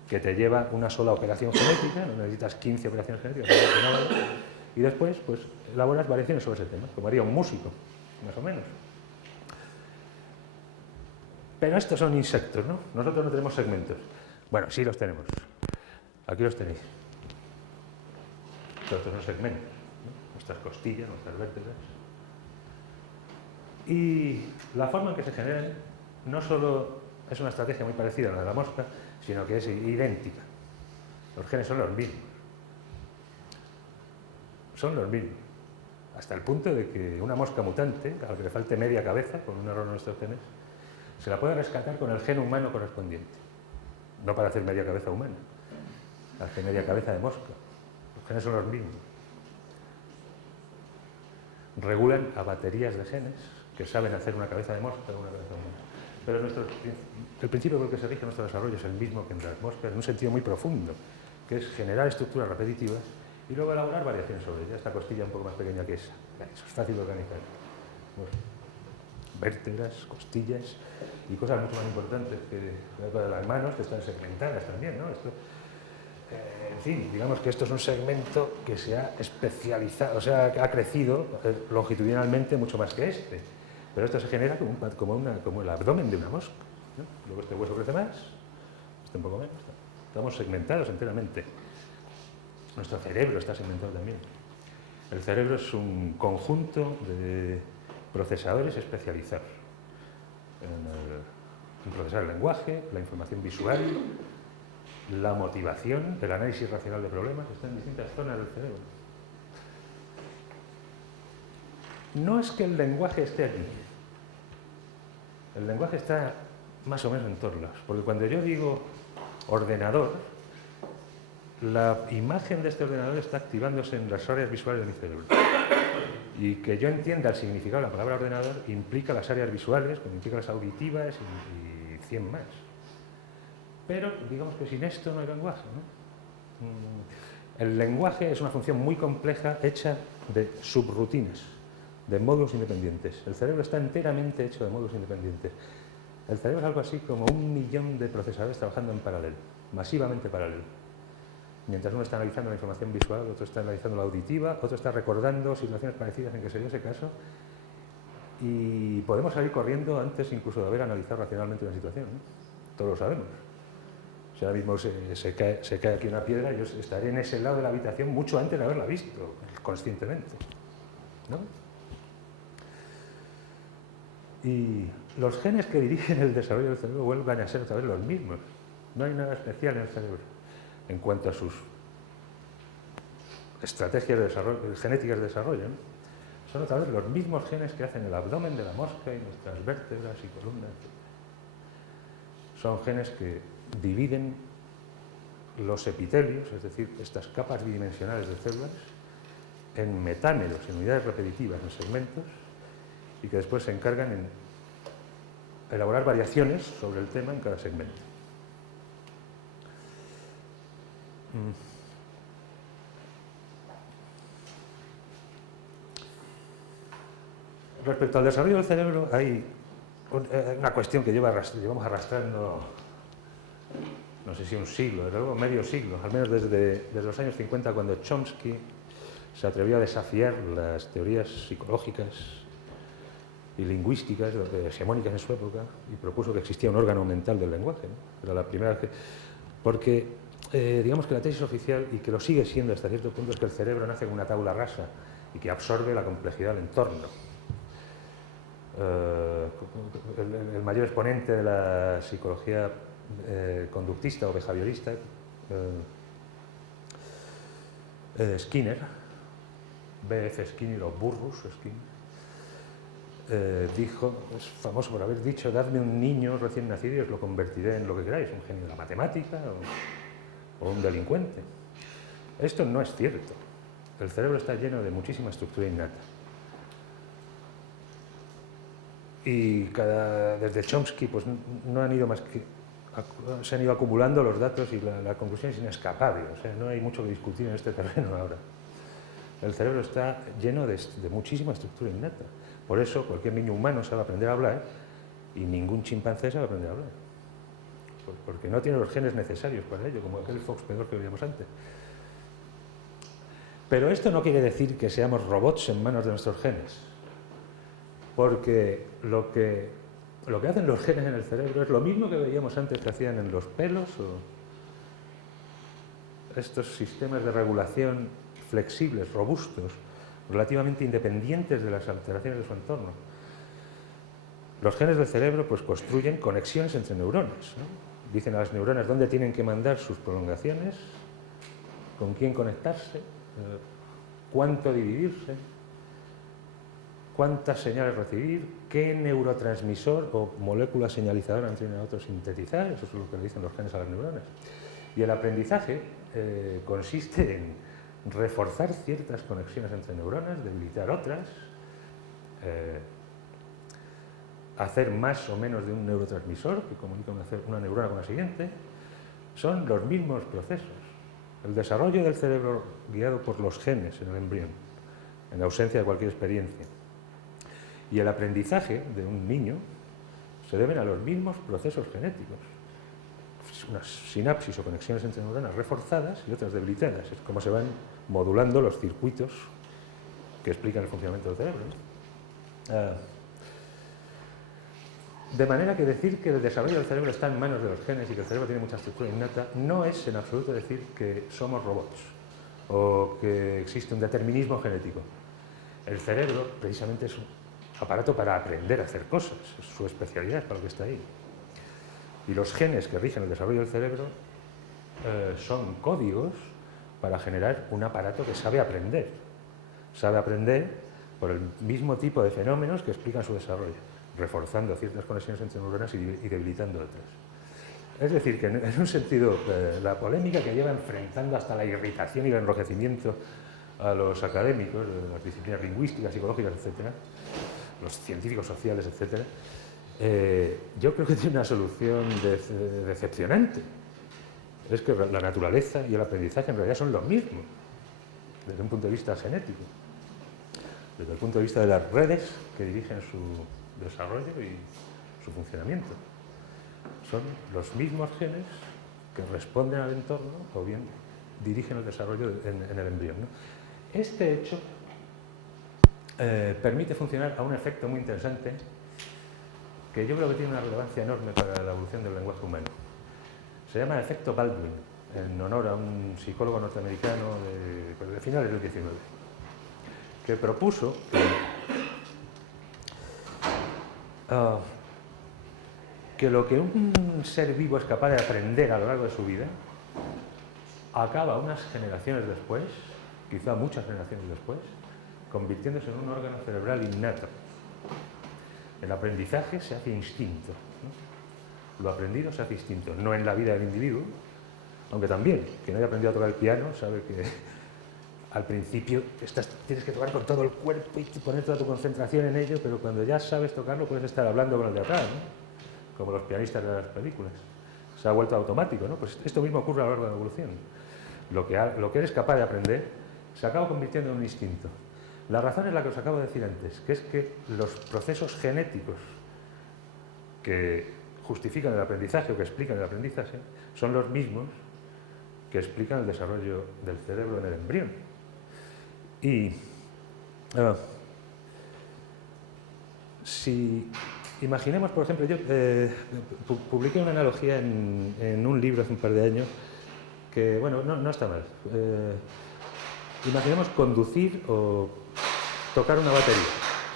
que te lleva una sola operación genética, no necesitas 15 operaciones genéticas, y después pues, elaboras variaciones sobre ese tema, como haría un músico, más o menos. Pero estos son insectos, ¿no? Nosotros no tenemos segmentos. Bueno, sí los tenemos. Aquí los tenéis. Estos son segmentos, ¿no? Nuestras costillas, nuestras vértebras. Y la forma en que se generan no solo es una estrategia muy parecida a la de la mosca, sino que es idéntica. Los genes son los mismos. Son los mismos. Hasta el punto de que una mosca mutante, a la que le falte media cabeza, por un error en nuestros genes, se la puede rescatar con el gen humano correspondiente. No para hacer media cabeza humana, hace media cabeza de mosca. Los genes son los mismos. Regulan a baterías de genes que saben hacer una cabeza de mosca o una cabeza humana. Pero el principio por el que se rige nuestro desarrollo es el mismo que en las moscas, en un sentido muy profundo, que es generar estructuras repetitivas y luego elaborar variaciones sobre ellas. Esta costilla un poco más pequeña que esa. Eso es fácil de organizar. Vértebras, costillas y cosas mucho más importantes que las manos, que están segmentadas también, ¿no? Esto, en fin, digamos que esto es un segmento que se ha especializado, o sea, que ha crecido longitudinalmente mucho más que este. Pero esto se genera como el abdomen de una mosca, ¿no? Luego este hueso crece más, este un poco menos. Estamos segmentados enteramente. Nuestro cerebro está segmentado también. El cerebro es un conjunto de procesadores especializados en procesar el lenguaje, la información visual, la motivación, el análisis racional de problemas, está en distintas zonas del cerebro. No es que el lenguaje esté aquí. El lenguaje está más o menos en todos lados, porque cuando yo digo ordenador, la imagen de este ordenador está activándose en las áreas visuales de mi cerebro. Y que yo entienda el significado de la palabra ordenador implica las áreas visuales, implica las auditivas y 100 más. Pero digamos que sin esto no hay lenguaje, ¿no? El lenguaje es una función muy compleja hecha de subrutinas, de módulos independientes. El cerebro está enteramente hecho de módulos independientes. El cerebro es algo así como 1 millón de procesadores trabajando en paralelo, masivamente paralelo. Mientras uno está analizando la información visual, otro está analizando la auditiva, otro está recordando situaciones parecidas en que se dio ese caso. Y podemos salir corriendo antes incluso de haber analizado racionalmente una situación, ¿no? Todos lo sabemos. Si ahora mismo se cae aquí una piedra, yo estaré en ese lado de la habitación mucho antes de haberla visto, conscientemente, ¿no? Y los genes que dirigen el desarrollo del cerebro vuelven a ser otra vez los mismos. No hay nada especial en el cerebro en cuanto a sus estrategias de desarrollo, genéticas de desarrollo, ¿no? Son otra vez los mismos genes que hacen el abdomen de la mosca y nuestras vértebras y columnas. Son genes que dividen los epitelios, es decir, estas capas bidimensionales de células, en metámeros, en unidades repetitivas, en segmentos, y que después se encargan en elaborar variaciones sobre el tema en cada segmento. Respecto al desarrollo del cerebro, hay una cuestión que llevamos arrastrando, no sé si un siglo, desde luego medio siglo, al menos desde los años 50, cuando Chomsky se atrevió a desafiar las teorías psicológicas y lingüísticas hegemónicas en su época y propuso que existía un órgano mental del lenguaje, ¿no? Era la primera vez que... Porque digamos que la tesis oficial, y que lo sigue siendo hasta cierto punto, es que el cerebro nace como una tabla rasa y que absorbe la complejidad del entorno. El mayor exponente de la psicología conductista o behaviorista, Skinner, B.F. Skinner o Burrus Skinner, dijo, es famoso por haber dicho: dadme un niño recién nacido y os lo convertiré en lo que queráis, un genio de la matemática o un delincuente. Esto no es cierto. El cerebro está lleno de muchísima estructura innata. Y desde Chomsky pues, no han ido más que... se han ido acumulando los datos y la conclusión es inescapable. O sea, no hay mucho que discutir en este terreno ahora. El cerebro está lleno de muchísima estructura innata. Por eso cualquier niño humano sabe aprender a hablar y ningún chimpancé sabe aprender a hablar. Porque no tiene los genes necesarios para ello, como aquel foxpeor que veíamos antes. Pero esto no quiere decir que seamos robots en manos de nuestros genes. Porque lo que hacen los genes en el cerebro es lo mismo que veíamos antes que hacían en los pelos o estos sistemas de regulación flexibles, robustos, relativamente independientes de las alteraciones de su entorno. Los genes del cerebro pues, construyen conexiones entre neuronas, ¿no? Dicen a las neuronas dónde tienen que mandar sus prolongaciones, con quién conectarse, cuánto dividirse, cuántas señales recibir, qué neurotransmisor o molécula señalizadora tienen a otros sintetizar, eso es lo que le dicen los genes a las neuronas. Y el aprendizaje consiste en reforzar ciertas conexiones entre neuronas, debilitar otras, hacer más o menos de un neurotransmisor que comunica una neurona con la siguiente. Son los mismos procesos. El desarrollo del cerebro guiado por los genes en el embrión, en ausencia de cualquier experiencia, y el aprendizaje de un niño se deben a los mismos procesos genéticos. Unas sinapsis o conexiones entre neuronas reforzadas y otras debilitadas. Es como se van modulando los circuitos que explican el funcionamiento del cerebro, ¿no? De manera que decir que el desarrollo del cerebro está en manos de los genes y que el cerebro tiene mucha estructura innata no es en absoluto decir que somos robots o que existe un determinismo genético. El cerebro precisamente es un aparato para aprender a hacer cosas, es su especialidad, es para lo que está ahí. Y los genes que rigen el desarrollo del cerebro son códigos para generar un aparato que sabe aprender. Sabe aprender por el mismo tipo de fenómenos que explican su desarrollo, reforzando ciertas conexiones entre neuronas y debilitando otras. Es decir, que en un sentido, la polémica que lleva enfrentando hasta la irritación y el enrojecimiento a los académicos de las disciplinas lingüísticas, psicológicas, etcétera, los científicos sociales, etcétera, yo creo que tiene una solución decepcionante. Es que la naturaleza y el aprendizaje en realidad son lo mismo, desde un punto de vista genético, desde el punto de vista de las redes que dirigen su desarrollo y su funcionamiento. Son los mismos genes que responden al entorno o bien dirigen el desarrollo en el embrión, ¿no? Este hecho permite funcionar a un efecto muy interesante que yo creo que tiene una relevancia enorme para la evolución del lenguaje humano. Se llama efecto Baldwin, en honor a un psicólogo norteamericano de finales del XIX, que propuso que lo que un ser vivo es capaz de aprender a lo largo de su vida acaba unas generaciones después, quizá muchas generaciones después, convirtiéndose en un órgano cerebral innato. El aprendizaje se hace instinto, ¿no? Lo aprendido se hace instinto, no en la vida del individuo, aunque también, quien haya aprendido a tocar el piano sabe que al principio tienes que tocar con todo el cuerpo y poner toda tu concentración en ello, pero cuando ya sabes tocarlo puedes estar hablando con el de atrás, ¿no? Como los pianistas de las películas. Se ha vuelto automático, ¿no? Pues esto mismo ocurre a lo largo de la evolución. Lo que eres capaz de aprender se acaba convirtiendo en un instinto. La razón es la que os acabo de decir antes, que es que los procesos genéticos que justifican el aprendizaje o que explican el aprendizaje son los mismos que explican el desarrollo del cerebro en el embrión. Y si imaginemos, por ejemplo, yo publiqué una analogía en un libro hace un par de años que, bueno, no está mal. Imaginemos conducir o tocar una batería.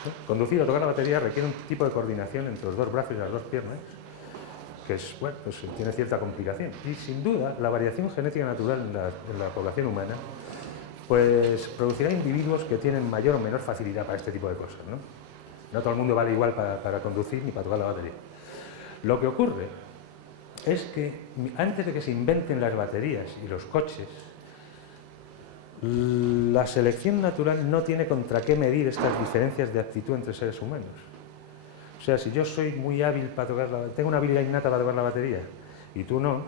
¿Sí? Conducir o tocar la batería requiere un tipo de coordinación entre los dos brazos y las dos piernas, que es, bueno, pues tiene cierta complicación. Y sin duda, la variación genética natural en la población humana pues producirá individuos que tienen mayor o menor facilidad para este tipo de cosas, ¿no? No todo el mundo vale igual para conducir ni para tocar la batería. Lo que ocurre es que antes de que se inventen las baterías y los coches, la selección natural no tiene contra qué medir estas diferencias de aptitud entre seres humanos. O sea, si yo soy muy hábil para tocar tengo una habilidad innata para tocar la batería y tú no,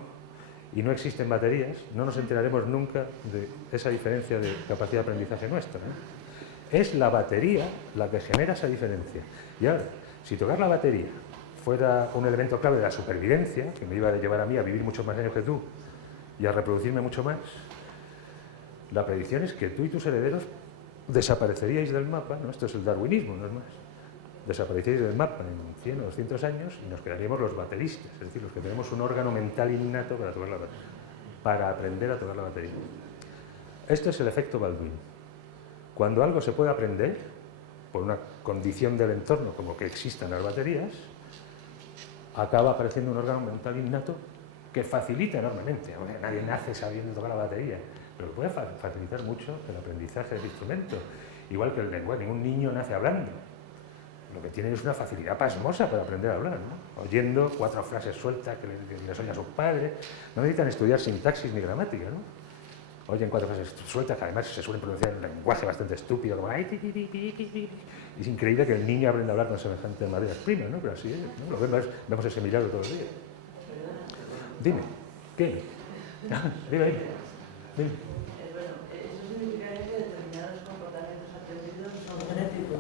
y no existen baterías, no nos enteraremos nunca de esa diferencia de capacidad de aprendizaje nuestra, ¿no? Es la batería la que genera esa diferencia. Y ahora, si tocar la batería fuera un elemento clave de la supervivencia, que me iba a llevar a mí a vivir muchos más años que tú y a reproducirme mucho más, la predicción es que tú y tus herederos desapareceríais del mapa, ¿no? Esto es el darwinismo, no es más. Desapareceríais del mapa en 100 o 200 años y nos quedaríamos los bateristas, es decir, los que tenemos un órgano mental innato para tocar la batería, para aprender a tocar la batería. Esto es el efecto Baldwin. Cuando algo se puede aprender, por una condición del entorno, como que existan las baterías, acaba apareciendo un órgano mental innato que facilita enormemente. Nadie nace sabiendo tocar la batería, pero puede facilitar mucho el aprendizaje del instrumento. Igual que el lenguaje, ningún niño nace hablando. Lo que tiene es una facilidad pasmosa para aprender a hablar, ¿no? Oyendo 4 frases sueltas que les oye a sus padres. No necesitan estudiar sintaxis ni gramática, ¿no? Oyen 4 frases sueltas que además se suelen pronunciar en un lenguaje bastante estúpido, como ay, es increíble que el niño aprenda a hablar con semejante materias primas, ¿no? Pero así es, ¿no? Lo vemos ese milagro todos los días. Dime, ¿qué? Dime. Bueno, eso significaría que determinados comportamientos aprendidos son genéticos.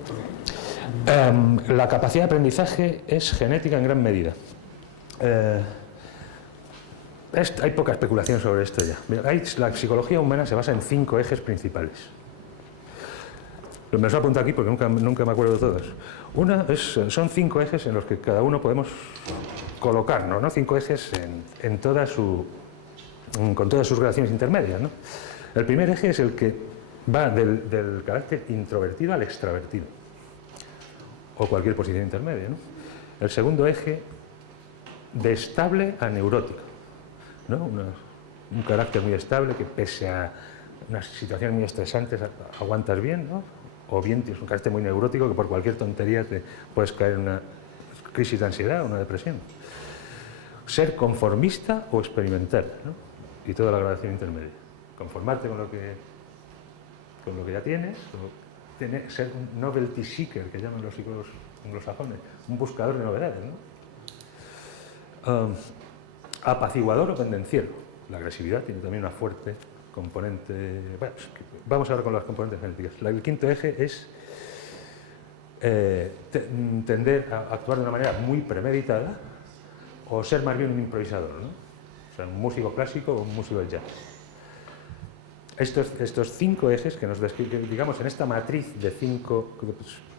La capacidad de aprendizaje es genética en gran medida. Hay poca especulación sobre esto ya. La psicología humana se basa en 5 ejes principales. Me los apunto aquí porque nunca me acuerdo de todos. Son 5 ejes en los que cada uno podemos colocarnos, ¿no? 5 ejes con todas sus relaciones intermedias, ¿no? El primer eje es el que va del carácter introvertido al extravertido, o cualquier posición intermedia, ¿no? El segundo eje, de estable a neurótico, ¿no? Un carácter muy estable que pese a unas situaciones muy estresantes aguantas bien, ¿no? O bien tienes un carácter muy neurótico que por cualquier tontería te puedes caer en una crisis de ansiedad o una depresión. Ser conformista o experimental, ¿no? Y toda la gradación intermedia. Conformarte con lo que ya tienes, o ser un novelty seeker, que llaman los psicólogos anglosajones, un buscador de novedades, ¿no? Apaciguador o pendenciero. La agresividad tiene también una fuerte componente. Bueno, vamos ahora con las componentes genéticas. El quinto eje es tender a actuar de una manera muy premeditada o ser más bien un improvisador, ¿no? O sea, un músico clásico o un músico de jazz. Estos 5 ejes que nos describen, digamos, en esta matriz de 5,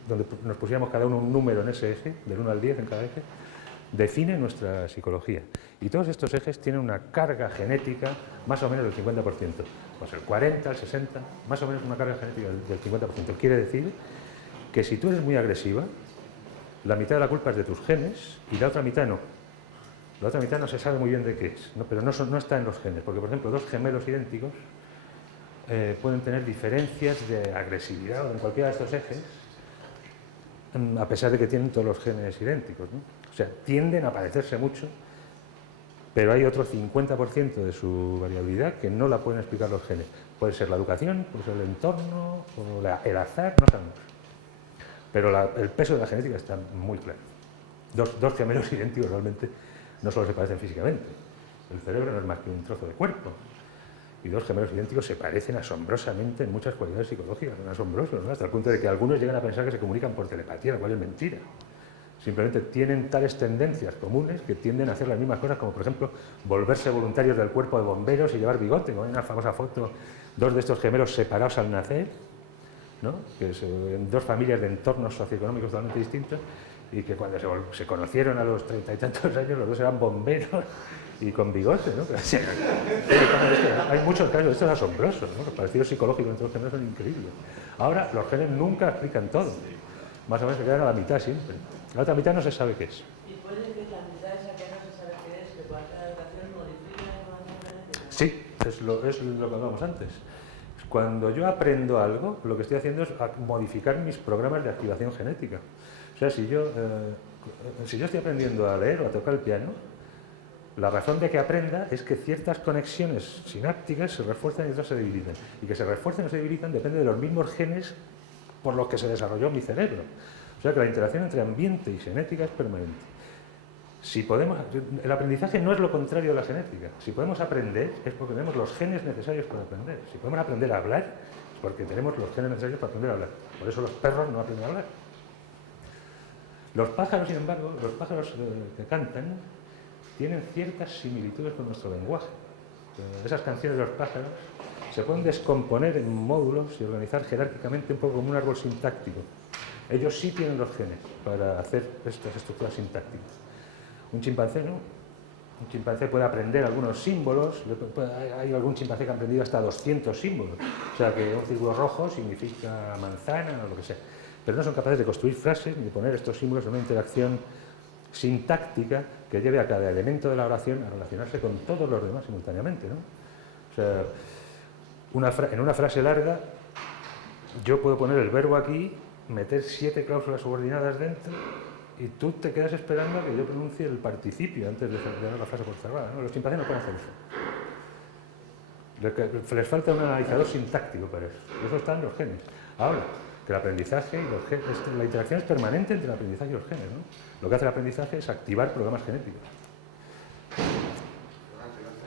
donde nos pusiéramos cada uno un número en ese eje, del 1 al 10 en cada eje, define nuestra psicología. Y todos estos ejes tienen una carga genética más o menos del 50%. Pues el 40, el 60, más o menos una carga genética del 50%. Quiere decir que si tú eres muy agresiva, la mitad de la culpa es de tus genes y la otra mitad no. La otra mitad no se sabe muy bien de qué es, ¿no? Pero no está en los genes, porque por ejemplo 2 gemelos idénticos pueden tener diferencias de agresividad en cualquiera de estos ejes, a pesar de que tienen todos los genes idénticos, ¿no? O sea, tienden a parecerse mucho, pero hay otro 50% de su variabilidad que no la pueden explicar los genes. Puede ser la educación, puede ser el entorno, o el azar, no sabemos. Pero el peso de la genética está muy claro. Dos gemelos idénticos realmente no solo se parecen físicamente. El cerebro no es más que un trozo de cuerpo. Y 2 gemelos idénticos se parecen asombrosamente en muchas cualidades psicológicas. Son asombrosos, ¿no? Hasta el punto de que algunos llegan a pensar que se comunican por telepatía, lo cual es mentira. Simplemente tienen tales tendencias comunes que tienden a hacer las mismas cosas, como por ejemplo volverse voluntarios del cuerpo de bomberos y llevar bigote, ¿no? Hay una famosa foto, 2 de estos gemelos separados al nacer, ¿no? Que en 2 familias de entornos socioeconómicos totalmente distintos, y que cuando se conocieron a los 30 y tantos años, los 2 eran bomberos y con bigote, ¿no? Hay muchos casos, esto es asombroso, ¿no? Los parecidos psicológicos entre los gemelos son increíbles. Ahora, los genes nunca explican todo, más o menos se quedan a la mitad siempre. La otra mitad no se sabe qué es. ¿Y puede ser la mitad esa que no se sabe qué es, que cualquier educación modifica la información genética? Sí, es lo que hablábamos antes. Cuando yo aprendo algo, lo que estoy haciendo es modificar mis programas de activación genética. O sea, si yo estoy aprendiendo a leer o a tocar el piano, la razón de que aprenda es que ciertas conexiones sinápticas se refuerzan y otras se debilitan. Y que se refuercen o se debilitan depende de los mismos genes por los que se desarrolló mi cerebro. O O sea que la interacción entre ambiente y genética es permanente. Si podemos, el aprendizaje no es lo contrario de la genética. Si podemos aprender es porque tenemos los genes necesarios para aprender. Si podemos aprender a hablar es porque tenemos los genes necesarios para aprender a hablar. Por eso los perros no aprenden a hablar. Los pájaros, sin embargo, los pájaros que cantan tienen ciertas similitudes con nuestro lenguaje. Esas canciones de los pájaros se pueden descomponer en módulos y organizar jerárquicamente un poco como un árbol sintáctico. Ellos sí tienen los genes para hacer estas estructuras sintácticas. Un chimpancé no. Un chimpancé puede aprender algunos símbolos. Hay algún chimpancé que ha aprendido hasta 200 símbolos. O sea, que un círculo rojo significa manzana o lo que sea. Pero no son capaces de construir frases ni de poner estos símbolos en una interacción sintáctica que lleve a cada elemento de la oración a relacionarse con todos los demás simultáneamente, ¿no? O sea, en una frase larga yo puedo poner el verbo aquí, meter 7 cláusulas subordinadas dentro y tú te quedas esperando a que yo pronuncie el participio antes de dar la frase por cerrada, ¿no? Los chimpancés no pueden hacer eso. Les falta un analizador sintáctico para eso. Eso está en los genes. Ahora, que el aprendizaje y los genes, la interacción es permanente entre el aprendizaje y los genes, ¿no? Lo que hace el aprendizaje es activar programas genéticos.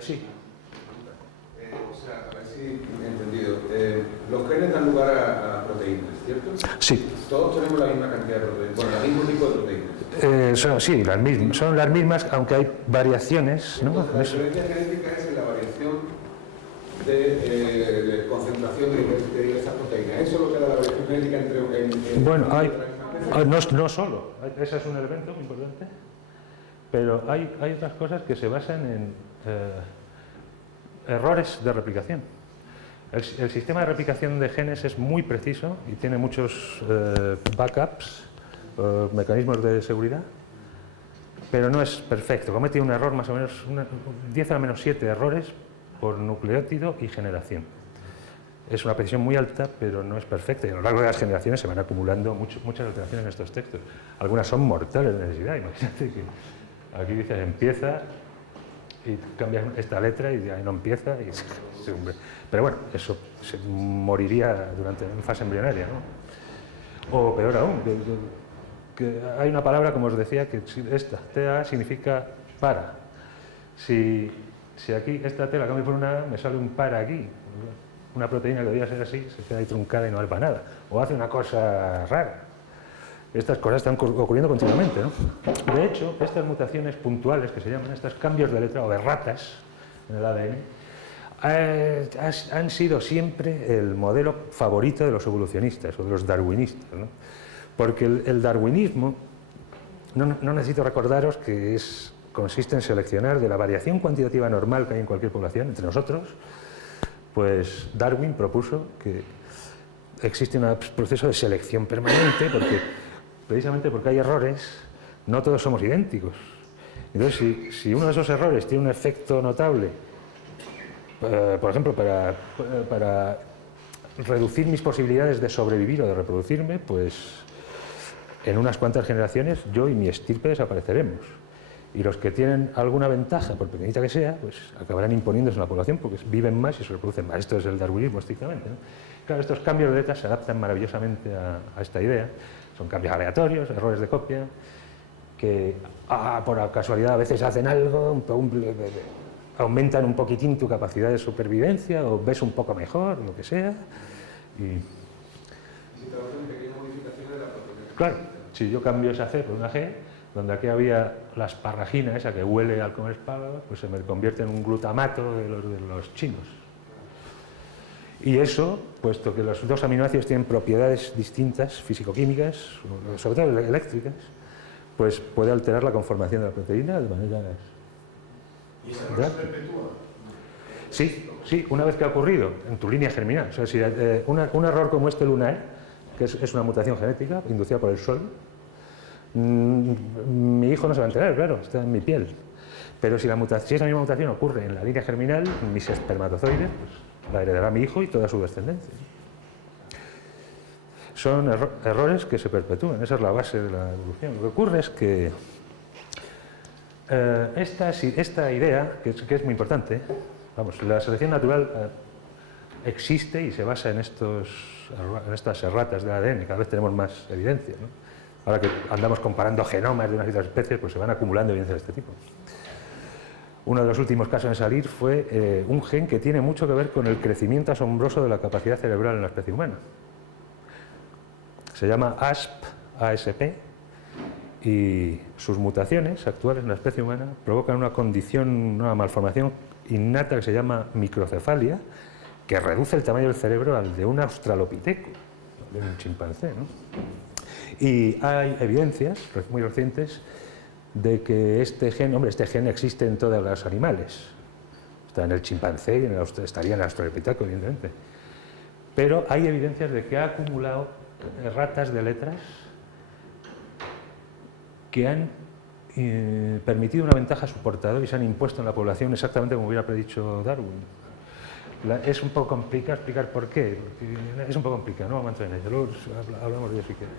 Sí. O sea, a ver si he entendido. Los genes dan lugar a proteínas, ¿cierto? Sí. Todos tenemos la misma cantidad de proteínas, bueno, el mismo tipo de proteínas. Sí, son las mismas, aunque hay variaciones, ¿no? Entonces, la diferencia genética es en la variación de concentración de esas proteínas. ¿Eso es lo que da la variación genética entre bueno, no solo, ese es un elemento muy importante, pero hay otras cosas que se basan en errores de replicación. El sistema de replicación de genes es muy preciso y tiene muchos backups, mecanismos de seguridad, pero no es perfecto. Comete un error más o menos, 10 a la menos 7 errores por nucleótido y generación. Es una precisión muy alta, pero no es perfecta, y a lo largo de las generaciones se van acumulando muchas alteraciones en estos textos. Algunas son mortales de necesidad. Imagínate que aquí dices empieza y cambias esta letra y ahí no empieza. Pero bueno, eso se moriría en fase embrionaria, ¿no? O peor aún, que hay una palabra, como os decía, que esta, TA, significa para. Si aquí esta T la cambio por una A, me sale un para aquí. Una proteína que debía ser así, se queda ahí truncada y no vale para nada. O hace una cosa rara. Estas cosas están ocurriendo continuamente, ¿no? De hecho, estas mutaciones puntuales, que se llaman estos cambios de letra o erratas en el ADN, han sido siempre el modelo favorito de los evolucionistas o de los darwinistas, ¿no? Porque el darwinismo, no necesito recordaros que consiste en seleccionar de la variación cuantitativa normal que hay en cualquier población, entre nosotros, pues Darwin propuso que existe un proceso de selección permanente, precisamente porque hay errores, no todos somos idénticos. Entonces, si uno de esos errores tiene un efecto notable, por ejemplo, para reducir mis posibilidades de sobrevivir o de reproducirme, pues en unas cuantas generaciones yo y mi estirpe desapareceremos. Y los que tienen alguna ventaja, por pequeñita que sea, pues acabarán imponiéndose en la población porque viven más y se reproducen más. Esto es el darwinismo estrictamente, ¿no? Claro, estos cambios de letras se adaptan maravillosamente a esta idea. Son cambios aleatorios, errores de copia, que por casualidad a veces hacen algo, aumentan un poquitín tu capacidad de supervivencia o ves un poco mejor, lo que sea. Y si te hacen pequeñas modificaciones de la proteína. Claro, si yo cambio esa C por una G, donde aquí había la asparragina, esa que huele al comer espárragos, pues se me convierte en un glutamato de los chinos. Y eso, puesto que los dos aminoácidos tienen propiedades distintas, físico-químicas, sobre todo eléctricas, pues puede alterar la conformación de la proteína de manera... ¿Y ese error se perpetúa? Sí, una vez que ha ocurrido en tu línea germinal. O sea, si un error como este lunar, que es una mutación genética inducida por el sol, mi hijo no se va a enterar, claro, está en mi piel. Pero si esa misma mutación ocurre en la línea germinal, en mis espermatozoides, pues la heredará mi hijo y toda su descendencia. Son errores que se perpetúan, esa es la base de la evolución. Lo que ocurre es que esta idea, que es muy importante, vamos, la selección natural existe y se basa en estas erratas del ADN, cada vez tenemos más evidencia, ¿no? Ahora que andamos comparando genomas de unas y otras especies, pues se van acumulando evidencias de este tipo. Uno de los últimos casos en salir fue un gen que tiene mucho que ver con el crecimiento asombroso de la capacidad cerebral en la especie humana. Se llama ASP, y sus mutaciones actuales en la especie humana provocan una condición, una malformación innata que se llama microcefalia, que reduce el tamaño del cerebro al de un australopiteco, de un chimpancé, ¿no? Y hay evidencias muy recientes de que este gen existe en todos los animales. Está en el chimpancé y estaría en el australopiteco, evidentemente. Pero hay evidencias de que ha acumulado ratas de letras que han permitido una ventaja a su portador y se han impuesto en la población exactamente como hubiera predicho Darwin. Es un poco complicado explicar por qué, porque es un poco complicado, no vamos a entrar en ello, luego hablamos de ello si quieres.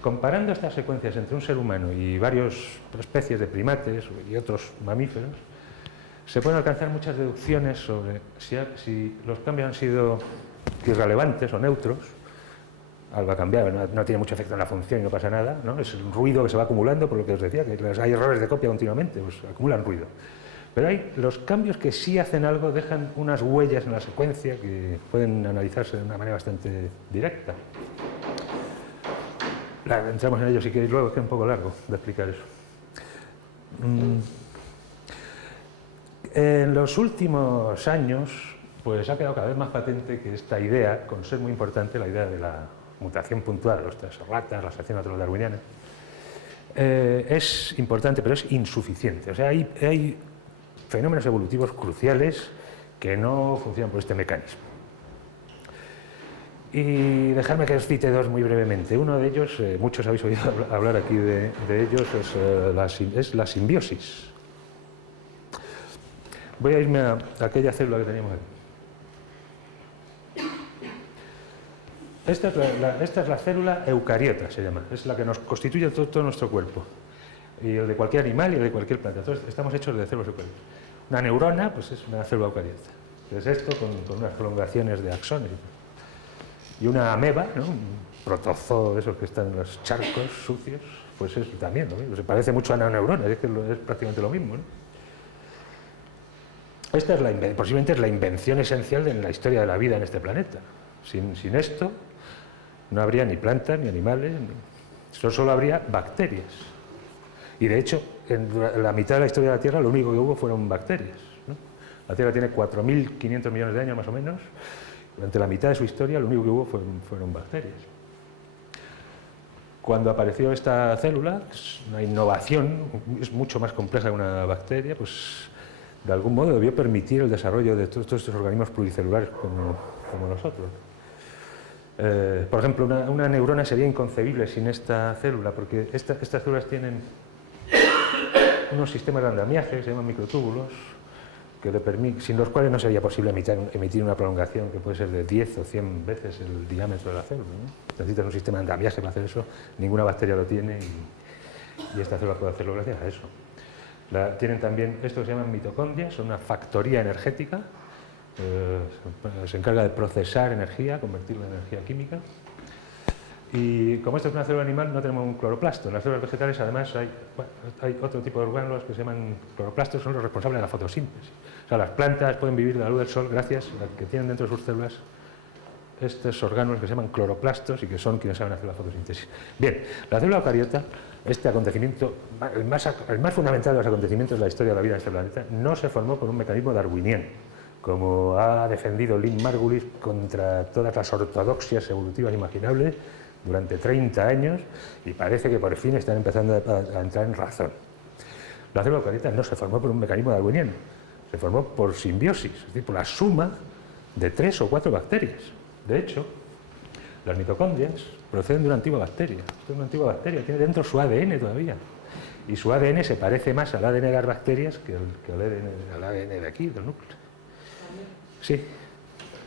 Comparando estas secuencias entre un ser humano y varias especies de primates y otros mamíferos, se pueden alcanzar muchas deducciones sobre si los cambios han sido irrelevantes o neutros. Algo ha cambiado, no tiene mucho efecto en la función y no pasa nada, ¿no? Es un ruido que se va acumulando, por lo que os decía, que hay errores de copia continuamente, pues acumulan ruido. Pero hay los cambios que sí hacen algo, dejan unas huellas en la secuencia que pueden analizarse de una manera bastante directa. Entramos en ello si queréis luego, es que es un poco largo de explicar eso. En los últimos años, pues ha quedado cada vez más patente que esta idea, con ser muy importante, la idea de la mutación puntual, las ratas, la selección natural darwiniana, es importante, pero es insuficiente. O sea, hay fenómenos evolutivos cruciales que no funcionan por este mecanismo. Y dejadme que os cite dos muy brevemente. Uno de ellos, muchos habéis oído hablar aquí de ellos, es la simbiosis. Voy a irme a aquella célula que teníamos aquí. Esta es la célula eucariota, se llama. Es la que nos constituye todo nuestro cuerpo. Y el de cualquier animal y el de cualquier planta. Entonces, estamos hechos de células eucariotas. Una neurona, pues es una célula eucariota. Es esto con unas prolongaciones de axones. Y una ameba, ¿no? Un protozoo de esos que están en los charcos sucios, pues es también lo mismo. Se parece mucho a una neurona, es que es prácticamente lo mismo, ¿no? Esta es posiblemente es la invención esencial de la historia de la vida en este planeta. Sin esto no habría ni plantas, ni animales, solo habría bacterias. Y de hecho, en la mitad de la historia de la Tierra lo único que hubo fueron bacterias, ¿no? La Tierra tiene 4.500 millones de años más o menos. Durante la mitad de su historia lo único que hubo fueron bacterias. Cuando apareció esta célula, es una innovación, es mucho más compleja que una bacteria, pues de algún modo debió permitir el desarrollo de todos estos organismos pluricelulares como nosotros. Por ejemplo, una neurona sería inconcebible sin esta célula, porque estas células tienen unos sistemas de andamiaje que se llaman microtúbulos, sin los cuales no sería posible emitir una prolongación que puede ser de 10 o 100 veces el diámetro de la célula, ¿no? Necesitas un sistema de andamiaje para hacer eso, ninguna bacteria lo tiene y esta célula puede hacerlo gracias a eso. Tienen también esto que se llaman mitocondrias, son una factoría energética, se encarga de procesar energía, convertirla en energía química. Y como esto es una célula animal, no tenemos un cloroplasto. En las células vegetales, además, hay otro tipo de orgánulos que se llaman cloroplastos, son los responsables de la fotosíntesis. O sea, las plantas pueden vivir de la luz del sol gracias a que tienen dentro de sus células estos orgánulos que se llaman cloroplastos y que son quienes saben hacer la fotosíntesis. Bien, la célula eucariota, este acontecimiento, el más fundamental de los acontecimientos de la historia de la vida en este planeta, no se formó por un mecanismo darwiniano, como ha defendido Lynn Margulis contra todas las ortodoxias evolutivas imaginables durante 30 años, y parece que por fin están empezando a entrar en razón. La célula eucariota no se formó por un mecanismo darwiniano, se formó por simbiosis, es decir, por la suma de 3 o 4 bacterias. De hecho, las mitocondrias proceden de una antigua bacteria. Esta es una antigua bacteria, tiene dentro su ADN todavía. Y su ADN se parece más al ADN de las bacterias que al ADN de aquí, del núcleo. Sí.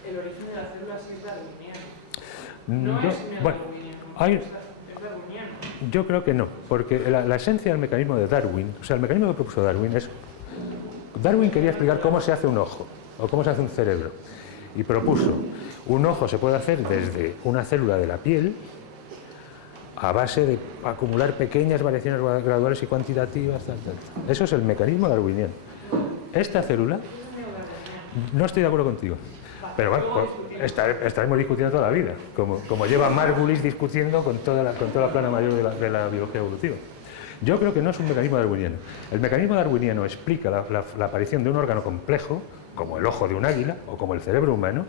El origen de las células es darwiniano. No es darwiniano. Yo creo que no, porque la esencia del mecanismo de Darwin, o sea, el mecanismo que propuso Darwin es... Darwin quería explicar cómo se hace un ojo, o cómo se hace un cerebro, y propuso, un ojo se puede hacer desde una célula de la piel a base de acumular pequeñas variaciones graduales y cuantitativas, tal. Eso es el mecanismo darwiniano. Esta célula, no estoy de acuerdo contigo, pero bueno, pues estaremos discutiendo toda la vida, como lleva Margulis discutiendo con toda la plana mayor de la biología evolutiva. Yo creo que no es un mecanismo darwiniano. El mecanismo darwiniano explica la aparición de un órgano complejo, como el ojo de un águila o como el cerebro humano,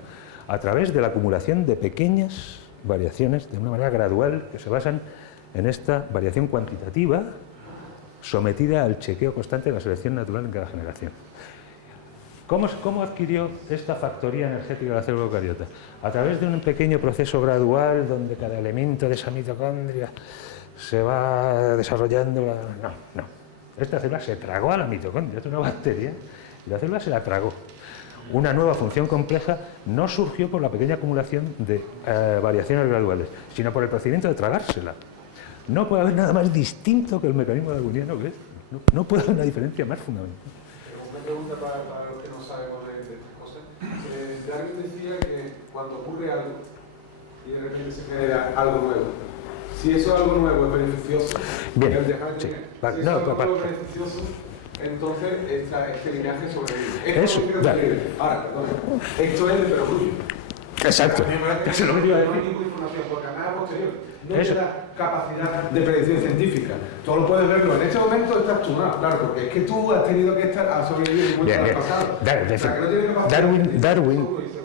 a través de la acumulación de pequeñas variaciones de una manera gradual que se basan en esta variación cuantitativa sometida al chequeo constante de la selección natural en cada generación. ¿Cómo adquirió esta factoría energética de la célula eucariota? A través de un pequeño proceso gradual donde cada elemento de esa mitocondria se va desarrollando. No. Esta célula se tragó a la mitocondria, es una bacteria, y la célula se la tragó. Una nueva función compleja no surgió por la pequeña acumulación de variaciones graduales, sino por el procedimiento de tragársela. No puede haber nada más distinto que el mecanismo darwiniano que es. No puede haber una diferencia más fundamental. Una pregunta para los que no sabemos de estas cosas. Darwin decía que cuando ocurre algo y de repente se genera algo nuevo, si eso algo nuevo es beneficioso, bien, el dejar de sí. tener. Vale, Si eso algo nuevo es beneficioso, entonces este linaje sobrevive. Eso, ahora, perdón, esto es de perogrullo. Exacto. Eso es lo que iba a decir. No hay ninguna información, porque además a posterior no te da capacidad de predicción científica. Tú lo puedes verlo. En este momento estás tunado, claro, porque es que tú has tenido que estar a sobrevivir mucho al pasado.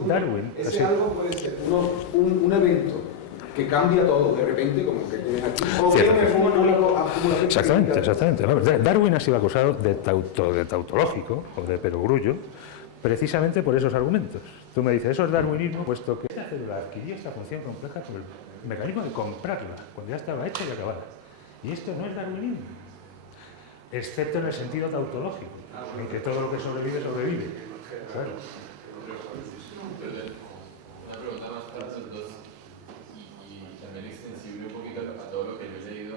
Darwin. Ese algo puede ser un evento que cambia todo de repente, como que tienes aquí, o bien una acumulación. Exactamente. Darwin ha sido acusado de tautológico o de perogrullo precisamente por esos argumentos. Tú me dices, eso es darwinismo, puesto que esta célula adquirió esta función compleja por el mecanismo de comprarla, cuando ya estaba hecha y acabada. Y esto no es darwinismo, excepto en el sentido tautológico, en que todo lo que sobrevive, sobrevive. Claro. Una pregunta más para los dos, y también extensible un poquito a todo lo que yo he leído.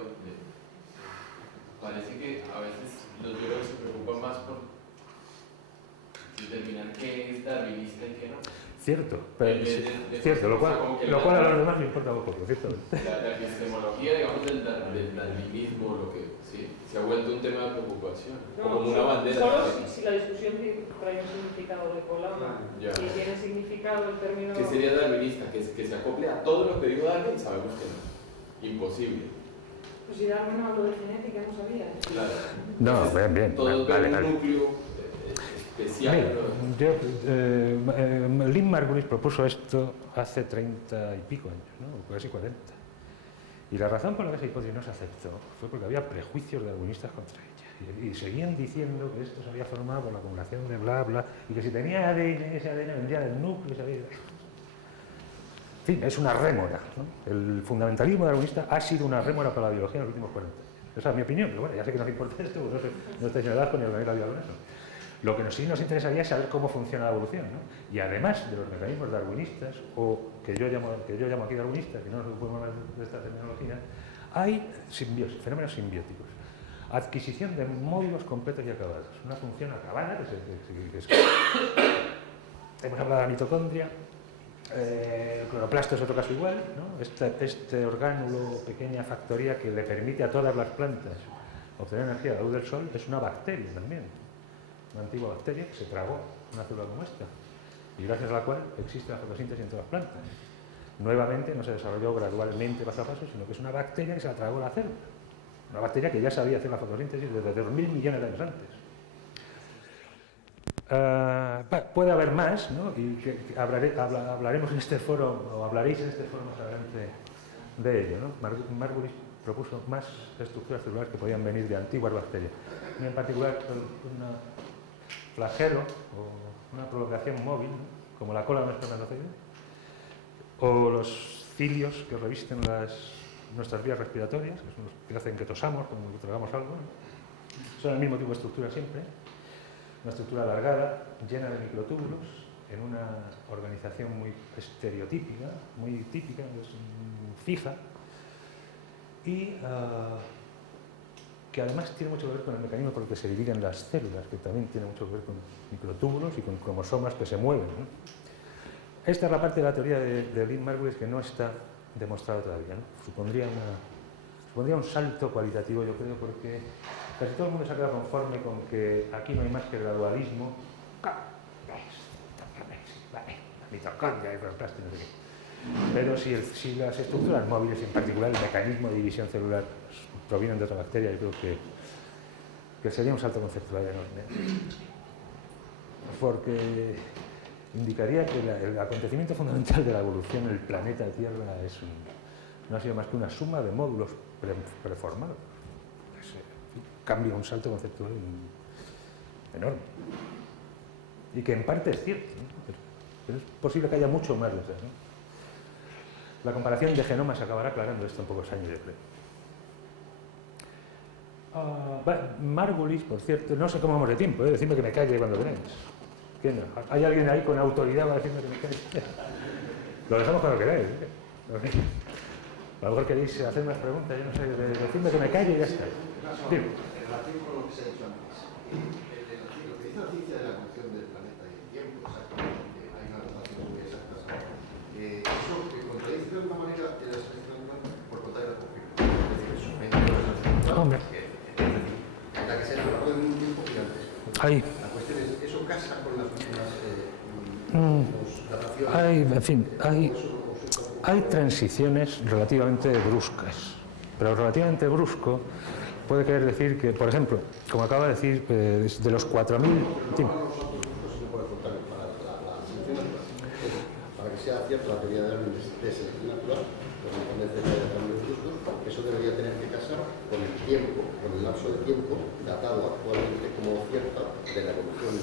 Parece que a veces los biólogos se preocupan más por determinar qué es darwinista y qué no. Cierto, pero cierto, lo cual a los demás le importa un poco, ¿cierto? La epistemología, digamos, del darwinismo, lo que sí, se ha vuelto un tema de preocupación, como una bandera. Solo si la discusión trae un significado de cola, si tiene significado el término... ¿Qué sería darwinista? Que se acople a todo lo que digo Darwin, sabemos que no. Imposible. Pues si Darwin habló de genética, no sabía. Claro. No, bien. Todo un núcleo especial. Lynn Margulis propuso esto hace 30 y pico años, ¿no? Casi 40. Y la razón por la que esa hipótesis no se aceptó fue porque había prejuicios darwinistas contra ella. Y seguían diciendo que esto se había formado por la acumulación de bla, bla, y que si tenía ADN, ese ADN vendría del núcleo, se había... En fin, es una rémora, ¿no? El fundamentalismo darwinista ha sido una rémora para la biología en los últimos 40 años. Esa es mi opinión, pero bueno, ya sé que no os importa esto, porque no estáis en edad con el venir a con eso. Lo que sí nos interesaría es saber cómo funciona la evolución, ¿no? Y además de los mecanismos darwinistas, o que yo llamo aquí darwinistas, que no nos ocupamos de esta terminología, hay fenómenos simbióticos. Adquisición de módulos completos y acabados. Una función acabada, hemos hablado de la mitocondria, el cloroplasto es otro caso igual, ¿no? Este orgánulo, pequeña factoría que le permite a todas las plantas obtener energía a la luz del sol, es una bacteria también. Una antigua bacteria que se tragó una célula como esta y gracias a la cual existe la fotosíntesis en todas las plantas. Nuevamente no se desarrolló gradualmente paso a paso, sino que es una bacteria que se la tragó la célula. Una bacteria que ya sabía hacer la fotosíntesis desde 2.000 millones de años antes. Puede haber más, ¿no? Y hablaremos en este foro, o hablaréis en este foro más adelante de ello, ¿no? Margulis propuso más estructuras celulares que podían venir de antiguas bacterias. Y en particular, una flagelo o una prolongación móvil, ¿no? Como la cola de un espermatozoide, o los cilios que revisten nuestras vías respiratorias, que son los que hacen que tosamos cuando tragamos algo, ¿no? Son el mismo tipo de estructura siempre, una estructura alargada, llena de microtúbulos, en una organización muy estereotípica, muy típica, fija, y que además tiene mucho que ver con el mecanismo por el que se dividen las células, que también tiene mucho que ver con microtúbulos y con cromosomas que se mueven, ¿no? Esta es la parte de la teoría de Lynn Margulis que no está demostrada todavía, ¿no? Supondría supondría un salto cualitativo, yo creo, porque casi todo el mundo se ha quedado conforme con que aquí no hay más que gradualismo. Mitocondria, cloroplastia, no sé qué. Pero si las estructuras móviles, en particular el mecanismo de división celular, provienen de otra bacteria, yo creo que sería un salto conceptual enorme. Porque indicaría que el acontecimiento fundamental de la evolución del planeta Tierra no ha sido más que una suma de módulos preformados. Cambia un salto conceptual enorme. Y que en parte es cierto, ¿no? Pero es posible que haya mucho más de eso, ¿no? La comparación de genomas acabará aclarando esto en pocos años, yo creo. Margulis, por cierto, no sé cómo vamos de tiempo, decidme que me calle cuando queráis. ¿Quién no? ¿Hay alguien ahí con autoridad para decirme que me calle? Lo dejamos cuando queráis. A lo mejor queréis hacer más preguntas, yo no sé, decidme que me calle y ya está. Dime. En relación con lo que se ha dicho antes, lo que dice la ciencia de la evolución del planeta y el tiempo, exactamente, hay una relación muy exacta. Eso contradice de alguna manera la selección natural por contar el conflicto. Es decir, eso es en la que se ha hablado de un tiempo gigante. La cuestión es, ¿eso casa con las últimas dataciones? En fin, hay transiciones relativamente bruscas, pero relativamente brusco puede querer decir que, por ejemplo, como acaba de decir, de los 4.000... Para que sea cierta la teoría de Darwin de selección natural, eso debería tener que casar con el tiempo, con el lapso de tiempo datado actualmente como cierta de la evolución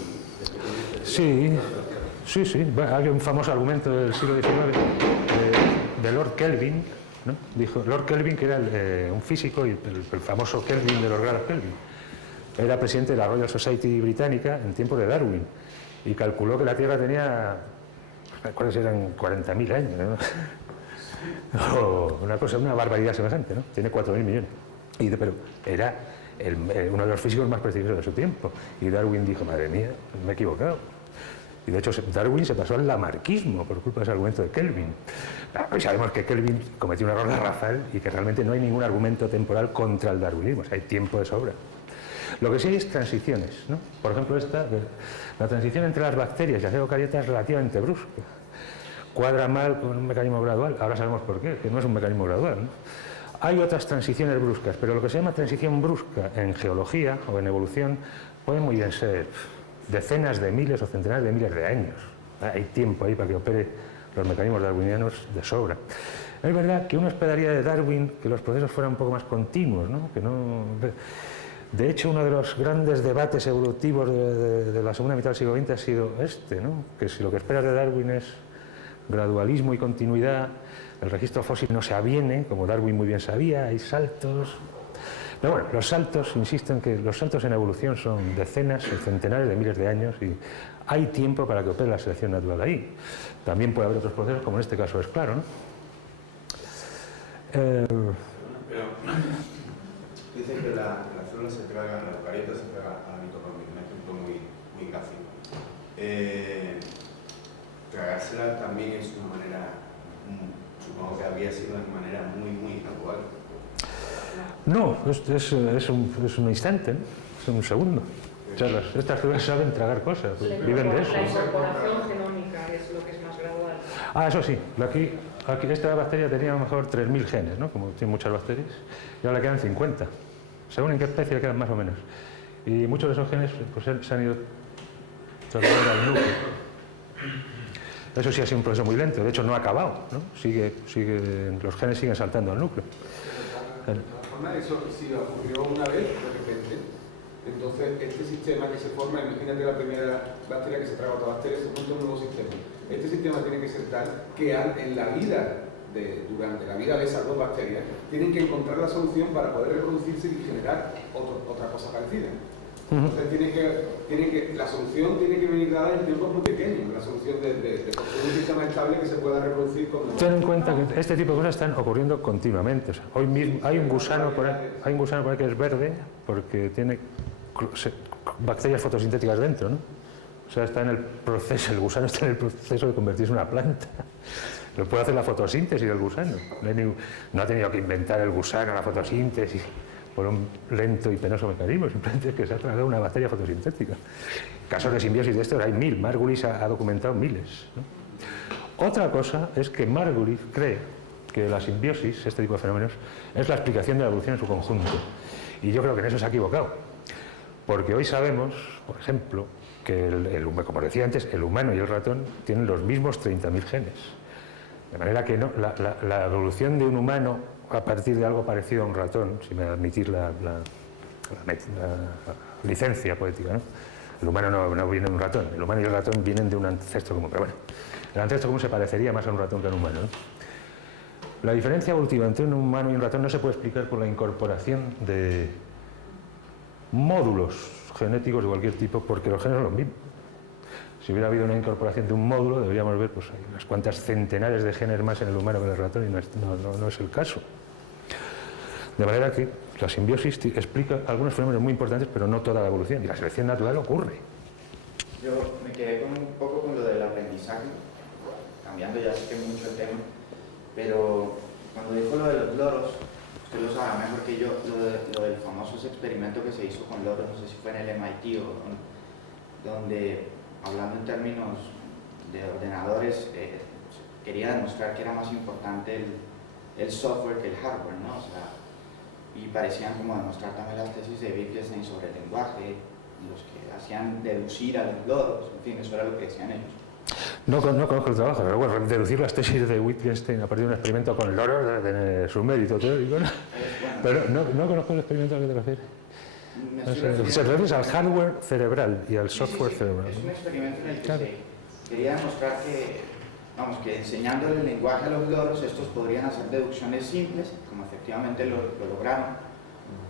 Sí. Bueno, hay un famoso argumento del siglo XIX de Lord Kelvin, ¿no? Dijo Lord Kelvin, que era un físico, y el famoso Kelvin de los grados Kelvin. Era presidente de la Royal Society británica en tiempos de Darwin y calculó que la Tierra tenía, recuerdo si eran 40.000 años, ¿no? O una barbaridad semejante, ¿no? Tiene 4.000 millones. Pero era uno de los físicos más precisos de su tiempo. Y Darwin dijo, madre mía, me he equivocado. Y de hecho Darwin se pasó al lamarquismo por culpa de ese argumento de Kelvin. Y sabemos que Kelvin cometió un error garrafal y que realmente no hay ningún argumento temporal contra el darwinismo, o sea, hay tiempo de sobra. Lo que sí hay es transiciones, ¿no? Por ejemplo, la transición entre las bacterias y las eucariotas es relativamente brusca. Cuadra mal con un mecanismo gradual, ahora sabemos por qué, que no es un mecanismo gradual, ¿no? Hay otras transiciones bruscas, pero lo que se llama transición brusca en geología o en evolución puede muy bien ser decenas de miles o centenares de miles de años. Hay tiempo ahí para que opere los mecanismos darwinianos de sobra. Es verdad que uno esperaría de Darwin que los procesos fueran un poco más continuos, ¿no? De hecho, uno de los grandes debates evolutivos de la segunda mitad del siglo XX ha sido ¿no? Que si lo que esperas de Darwin es gradualismo y continuidad, el registro fósil no se aviene, como Darwin muy bien sabía, hay saltos. Pero bueno, los saltos, insisto en que los saltos en evolución son decenas o centenares de miles de años y hay tiempo para que opere la selección natural ahí. También puede haber otros procesos, como en este caso es claro, ¿no? Pero dicen que la célula se pega, la eucariota se pega a la mitocondria, un ejemplo muy gráfico. Tragársela también es una manera, supongo que había sido de manera muy gradual. No, es un instante, ¿no? Es un segundo. O sea, estas células saben tragar cosas, viven de eso. La incorporación genómica es lo que es más gradual. Eso sí, aquí esta bacteria tenía a lo mejor 3.000 genes, ¿no? Como tienen muchas bacterias, y ahora le quedan 50. Según en qué especie le quedan más o menos. Y muchos de esos genes pues, se han ido trasladando al núcleo. Eso sí ha sido un proceso muy lento, de hecho no ha acabado, ¿no? Los genes siguen saltando al núcleo. Eso sí ocurrió una vez, de repente. Entonces, este sistema que se forma, imagínate la primera bacteria que se traga a otra bacteria, se monta un nuevo sistema. Este sistema tiene que ser tal que en la vida, durante la vida de esas dos bacterias, tienen que encontrar la solución para poder reproducirse y generar otra cosa parecida. Entonces, la solución tiene que venir dada en tiempos muy pequeños, la solución de construir un sistema estable que se pueda reproducir con... Ten en cuenta que este tipo de cosas están ocurriendo continuamente. O sea, hoy mismo hay un gusano por ahí que es verde porque tiene bacterias fotosintéticas dentro, ¿no? O sea, está en el proceso, el gusano está en el proceso de convertirse en una planta. Lo puede hacer la fotosíntesis del gusano. No ha tenido que inventar el gusano la fotosíntesis por un lento y penoso mecanismo, simplemente es que se ha tragado una bacteria fotosintética. Casos de simbiosis de estos hay 1000, Margulis ha documentado miles, ¿no? Otra cosa es que Margulis cree que la simbiosis, este tipo de fenómenos, es la explicación de la evolución en su conjunto. Y yo creo que en eso se ha equivocado. Porque hoy sabemos, por ejemplo, que, como decía antes, el humano y el ratón tienen los mismos 30.000 genes. De manera que no, la evolución de un humano a partir de algo parecido a un ratón, si me admitís la licencia poética, ¿no? El humano no viene de un ratón, el humano y el ratón vienen de un ancestro común. Pero bueno, el ancestro común se parecería más a un ratón que a un humano, ¿no? La diferencia evolutiva entre un humano y un ratón no se puede explicar por la incorporación de módulos genéticos de cualquier tipo, porque los genes son los mismos. Si hubiera habido una incorporación de un módulo, deberíamos ver pues, hay unas cuantas centenares de genes más en el humano que en el ratón, y no es el caso. De manera que la simbiosis explica algunos fenómenos muy importantes, pero no toda la evolución, y la selección natural ocurre. Yo me quedé un poco con lo del aprendizaje, cambiando ya sé que mucho el tema, pero cuando dijo lo de los loros, usted lo sabe mejor que yo, lo del famoso experimento que se hizo con loros, no sé si fue en el MIT o donde, hablando en términos de ordenadores, quería demostrar que era más importante el software que el hardware, ¿no? O sea, y parecían como demostrar también las tesis de Wittgenstein sobre el lenguaje, los que hacían deducir a los loros, en fin, eso era lo que decían ellos. No conozco el trabajo, pero bueno, deducir las tesis de Wittgenstein a partir de un experimento con loros debe tener su mérito teórico, ¿no? Pero no conozco el experimento al que te refieres. Se refiere al hardware cerebral y al software cerebral. Es un experimento en el que se quería demostrar que enseñándole el lenguaje a los loros, estos podrían hacer deducciones simples, como efectivamente lo lograron.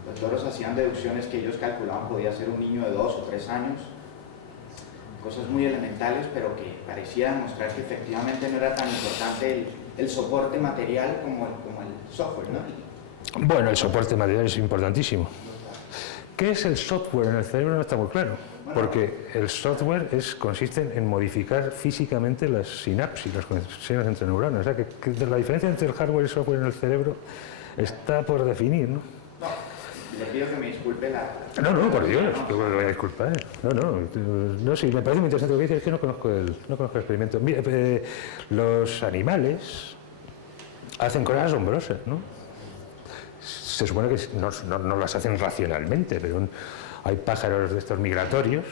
Los loros hacían deducciones que ellos calculaban podía ser un niño de 2 o 3 años, cosas muy elementales, pero que parecía demostrar que efectivamente no era tan importante el soporte material como el software, ¿no? Bueno, el soporte material es importantísimo. ¿Qué es el software en el cerebro? No está muy claro, porque el software consiste en modificar físicamente las sinapsis, las conexiones entre neuronas. O sea, que la diferencia entre el hardware y el software en el cerebro está por definir, ¿no? Le pido que me disculpe No, por Dios, que me voy a disculpar. No, sí, me parece muy interesante lo que dices, es que no conozco el experimento. Mira, los animales hacen cosas asombrosas, ¿no? Se supone que no las hacen racionalmente, pero hay pájaros de estos migratorios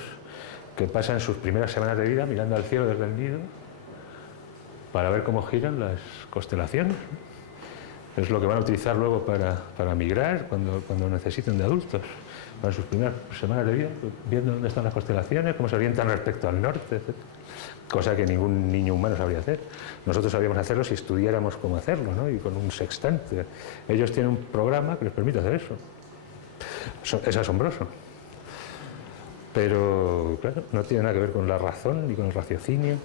que pasan sus primeras semanas de vida mirando al cielo desde el nido para ver cómo giran las constelaciones. Es lo que van a utilizar luego para migrar cuando necesiten de adultos. Para sus primeras semanas de vida, viendo dónde están las constelaciones, cómo se orientan respecto al norte, etc. Cosa que ningún niño humano sabría hacer. Nosotros sabríamos hacerlo si estudiáramos cómo hacerlo, ¿no? Y con un sextante. Ellos tienen un programa que les permite hacer eso. Es asombroso. Pero, claro, no tiene nada que ver con la razón ni con el raciocinio.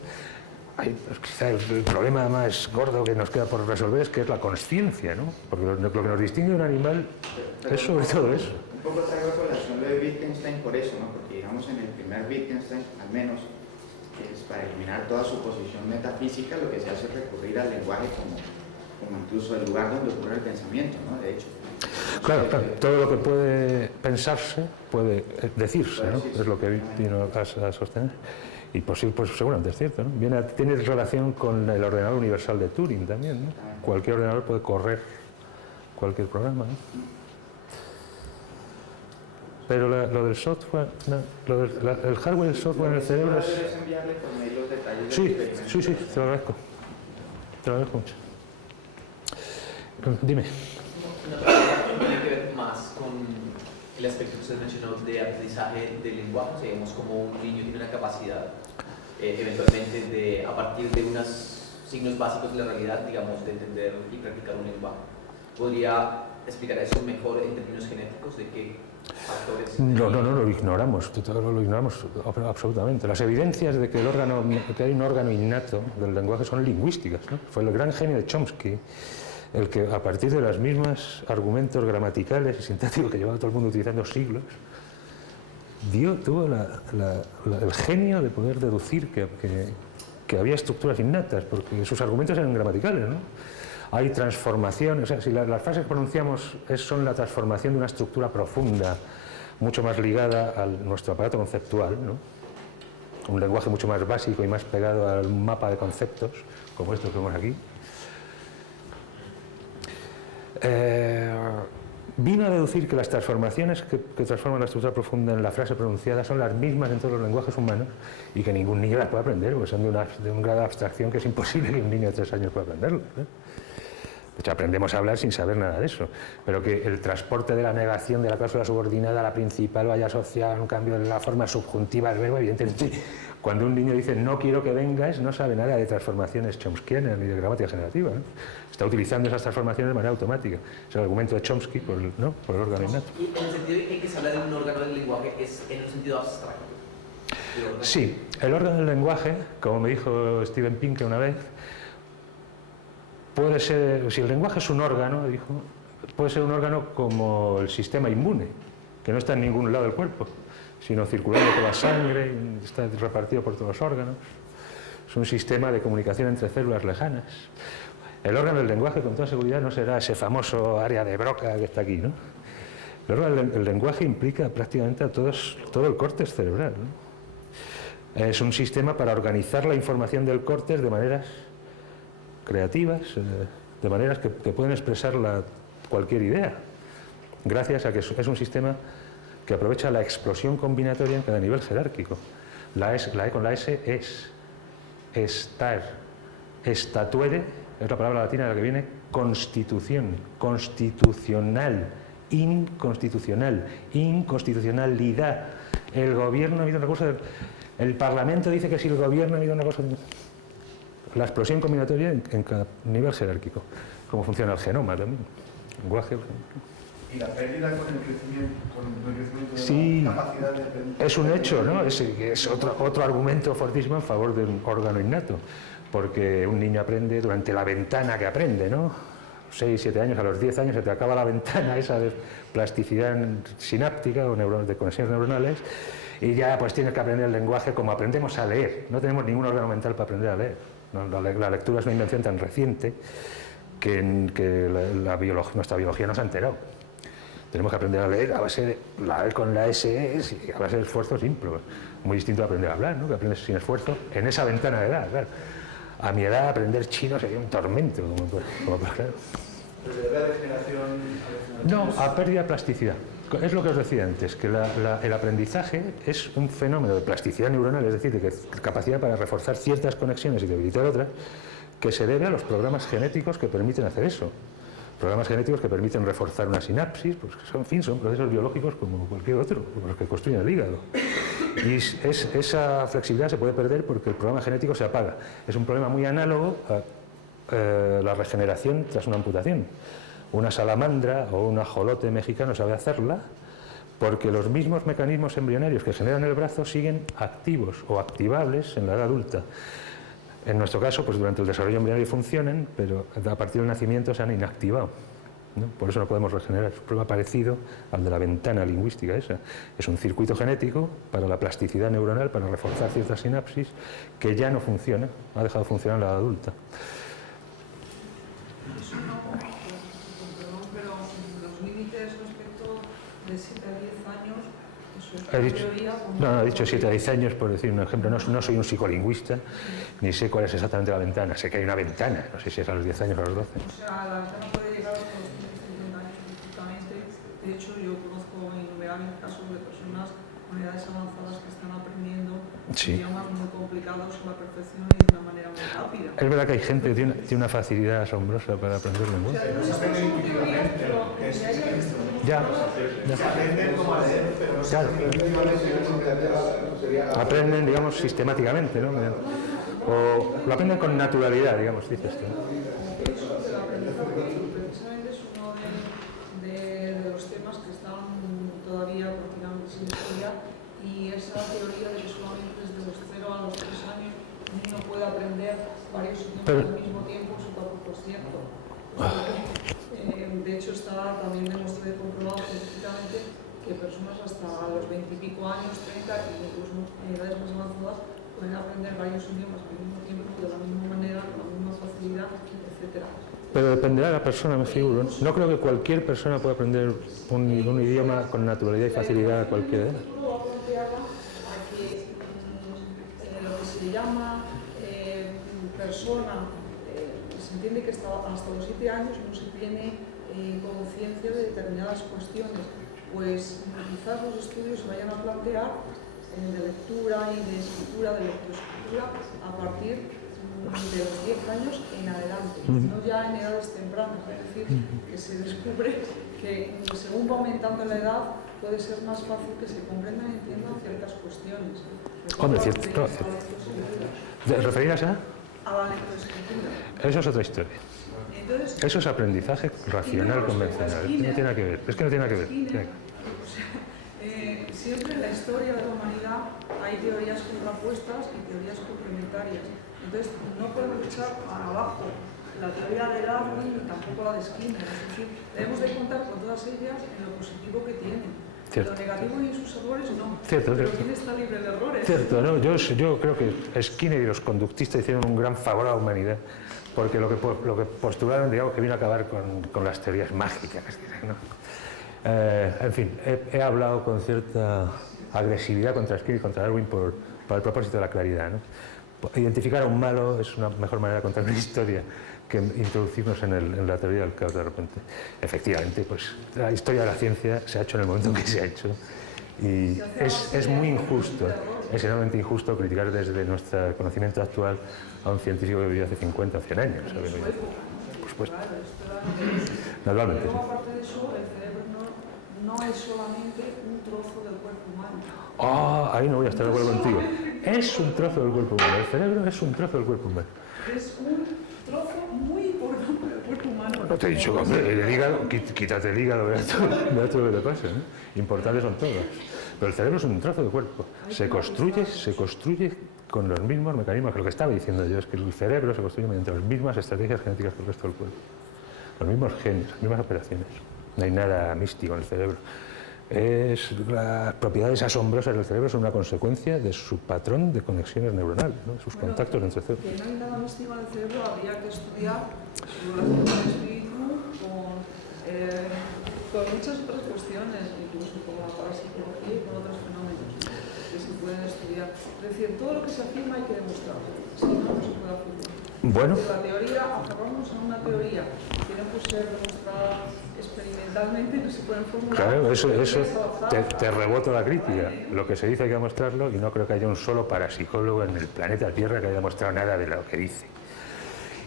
Quizá el problema más gordo que nos queda por resolver es que es la consciencia, ¿no? Porque lo que nos distingue de un animal es sobre todo eso. Un poco traigo a colación lo de Wittgenstein por eso, ¿no? Porque digamos en el primer Wittgenstein, al menos, que es para eliminar toda suposición metafísica, lo que se hace es recurrir al lenguaje como incluso el lugar donde ocurre el pensamiento, ¿no? De hecho. Claro, todo lo que puede pensarse puede decirse, ¿no? Es lo que vino a sostener. Y pues seguramente es cierto, ¿no? Tiene relación con el ordenador universal de Turing también, ¿no? Cualquier ordenador puede correr cualquier programa, ¿no? Pero lo del software, no, el hardware y el software en el cerebro es... Sí, te lo agradezco. Te lo agradezco mucho. Dime. Tiene que ver más con el aspecto que usted mencionó de aprendizaje del lenguaje, o sea, digamos, como un niño tiene una capacidad eventualmente a partir de unos signos básicos de la realidad, digamos, de entender y practicar un lenguaje. ¿Podría explicar eso mejor en términos genéticos de qué factores? No, lo ignoramos absolutamente. Las evidencias de que hay un órgano innato del lenguaje son lingüísticas, ¿no? Fue el gran genio de Chomsky el que, a partir de los mismos argumentos gramaticales y sintácticos que llevaba todo el mundo utilizando siglos, tuvo el genio de poder deducir que que había estructuras innatas, porque sus argumentos eran gramaticales, ¿no? Hay transformación, o sea, si las frases que pronunciamos son la transformación de una estructura profunda, mucho más ligada a nuestro aparato conceptual, ¿no? Un lenguaje mucho más básico y más pegado al mapa de conceptos, como esto que vemos aquí. Vino a deducir que las transformaciones que transforman la estructura profunda en la frase pronunciada son las mismas en todos los lenguajes humanos y que ningún niño las puede aprender, porque son de un grado de abstracción que es imposible que un niño de 3 años pueda aprenderlo, ¿eh? De hecho, aprendemos a hablar sin saber nada de eso, pero que el transporte de la negación de la cláusula subordinada a la principal vaya asociado a un cambio en la forma subjuntiva del verbo, evidentemente, cuando un niño dice no quiero que vengas, no sabe nada de transformaciones chomskianas ni de gramática generativa, ¿no? Está utilizando esas transformaciones de manera automática. Es el argumento de Chomsky por el órgano innato. Y en el sentido en que se habla de un órgano del lenguaje es en un sentido abstracto. Sí, el órgano del lenguaje, como me dijo Steven Pinker una vez, puede ser, si el lenguaje es un órgano, dijo, puede ser un órgano como el sistema inmune, que no está en ningún lado del cuerpo, sino circulando por la sangre, y está repartido por todos los órganos. Es un sistema de comunicación entre células lejanas. El órgano del lenguaje, con toda seguridad, no será ese famoso área de Broca que está aquí, ¿no? El órgano del lenguaje implica prácticamente a todo el córtex cerebral, ¿no? Es un sistema para organizar la información del córtex de maneras creativas, de maneras que pueden expresar cualquier idea, gracias a que es un sistema que aprovecha la explosión combinatoria en cada nivel jerárquico. La E con la S es, estar, estatuere, es la palabra latina de la que viene constitución, constitucional, inconstitucional, inconstitucionalidad. El gobierno emite una cosa, el Parlamento dice que si el gobierno emite una cosa, la explosión combinatoria en cada nivel jerárquico. Cómo funciona el genoma también, el lenguaje. Y la pérdida con el crecimiento de sí, la capacidad de aprender. Es un hecho, ¿no? Es otro argumento fortísimo en favor de un órgano innato, porque un niño aprende durante la ventana que aprende, ¿no? 6, 7 años, a los 10 años se te acaba la ventana esa de plasticidad sináptica o de conexiones neuronales y ya pues tienes que aprender el lenguaje como aprendemos a leer. No tenemos ningún órgano mental para aprender a leer. La lectura es una invención tan reciente que nuestra biología no se ha enterado. Tenemos que aprender a leer a base de la E con la S y a base de esfuerzo simple. Muy distinto a aprender a hablar, ¿no? Que aprendes sin esfuerzo en esa ventana de edad, claro. A mi edad aprender chino sería un tormento. Claro. ¿Pero se debe a degeneración? No, a pérdida de plasticidad. Es lo que os decía antes, que el aprendizaje es un fenómeno de plasticidad neuronal, es decir, de capacidad para reforzar ciertas conexiones y debilitar otras, que se debe a los programas genéticos que permiten hacer eso. Programas genéticos que permiten reforzar una sinapsis, pues en fin, son procesos biológicos como cualquier otro, como los que construyen el hígado. Y esa flexibilidad se puede perder porque el programa genético se apaga. Es un problema muy análogo a la regeneración tras una amputación. Una salamandra o un ajolote mexicano sabe hacerla porque los mismos mecanismos embrionarios que generan el brazo siguen activos o activables en la edad adulta. En nuestro caso, pues durante el desarrollo embrionario funcionan, pero a partir del nacimiento se han inactivado, ¿no? Por eso no podemos regenerar. Es un problema parecido al de la ventana lingüística esa. Es un circuito genético para la plasticidad neuronal, para reforzar ciertas sinapsis, que ya no funciona, ha dejado de funcionar en la edad adulta. Eso no, perdón, pero los límites respecto de 7 a 10 años, eso es una teoría... No, he dicho 7 a 10 años, por decir un ejemplo. No soy un psicolingüista, ni sé cuál es exactamente la ventana. Sé que hay una ventana, no sé si es a los 10 años o a los 12. O sea, la ventana puede llegar hasta los 50 años perfectamente. De hecho, yo conozco innumerables casos de personas con edades avanzadas que están aprendiendo idiomas muy complicados a la perfección y de una manera muy rápida. Es verdad que hay gente que tiene una facilidad asombrosa para aprender lenguaje. Pero no se aprende intuitivamente, Ya. Se aprenden como a leer, pero no se aprende intuitivamente. Aprenden, digamos, sistemáticamente, ¿no? O lo aprenden con naturalidad, digamos, dices tú. El aprendizaje precisamente es uno de los temas que están todavía prácticamente sin estudiar, y esa teoría de que solamente desde los 0 a los 3 años un niño puede aprender varios idiomas al mismo tiempo es tampoco cierto. De hecho, está también demostrado y comprobado científicamente que personas hasta los 20 y pico años, 30, e incluso en edades más avanzadas, pueden aprender varios idiomas al mismo tiempo, de la misma manera, con la misma facilidad, etc. Pero dependerá de la persona, me figuro. No creo que cualquier persona pueda aprender un idioma con naturalidad y facilidad a cualquier edad. Lo planteaba a que lo que se llama persona, se entiende que hasta los 7 años no se tiene conciencia de determinadas cuestiones, pues quizás los estudios se vayan a plantear de lectura y de escritura, de lectoescritura, a partir de los 10 años en adelante, no ya en edades tempranas, es decir, que se descubre que según va aumentando la edad puede ser más fácil que se comprendan y entiendan ciertas cuestiones. Hombre, cierto. ¿Referidas a? A la lectoescritura. Eso es otra historia. Entonces, Eso es aprendizaje racional convencional. No tiene nada que ver. Es que no tiene nada que ver. Siempre en la historia de la humanidad hay teorías contrapuestas y teorías complementarias. Entonces, no podemos echar abajo la teoría de Darwin ni tampoco la de Skinner. Es decir, debemos de contar con todas ellas en lo positivo que tienen. Cierto. Lo negativo y sus errores no. Cierto, pero cierto. ¿quién está libre de errores? Cierto, ¿no? Yo creo que Skinner y los conductistas hicieron un gran favor a la humanidad, porque lo que postularon, digamos, que vino a acabar con las teorías mágicas, ¿no? En fin, he hablado con cierta agresividad contra Skinner y contra Darwin para el propósito de la claridad, ¿no? Identificar a un malo es una mejor manera de contar una historia que introducirnos en la teoría del caos de repente. Efectivamente, pues la historia de la ciencia se ha hecho en el momento en que se ha hecho y es muy injusto, es enormemente injusto criticar desde nuestro conocimiento actual a un científico que vivió hace 50 o 100 años, ¿sabes? Por supuesto. Naturalmente. Pero aparte de eso, el cerebro no es solamente un trozo del cuerpo humano. Ah, ahí no voy a estar de acuerdo contigo. Es un trozo del cuerpo humano. El cerebro es un trozo del cuerpo humano. Es un trozo muy importante del cuerpo humano. No te he dicho, hombre, el hígado, quítate el hígado, verás todo lo que te pasa, ¿no? Importantes son todos. Pero el cerebro es un trozo de cuerpo. Se construye con los mismos mecanismos que lo que estaba diciendo yo, es que el cerebro se construye mediante las mismas estrategias genéticas que el resto del cuerpo. Los mismos genes, las mismas operaciones. No hay nada místico en el cerebro. Las propiedades asombrosas del cerebro son una consecuencia de su patrón de conexiones neuronales, ¿no? De sus contactos entre cerebros. Que no hay nada místico en el cerebro, habría que estudiar su relación con el espíritu, con muchas otras cuestiones, incluso con la parapsicología y con otros fenómenos que se pueden estudiar. Es decir, todo lo que se afirma hay que demostrarlo, si no, no se puede afirmar. Bueno. La teoría, aferrarnos a una teoría que no puede ser demostrada experimentalmente, no se pueden formular. Claro, eso te rebota la crítica. Lo que se dice hay que demostrarlo y no creo que haya un solo parapsicólogo en el planeta Tierra que haya demostrado nada de lo que dice.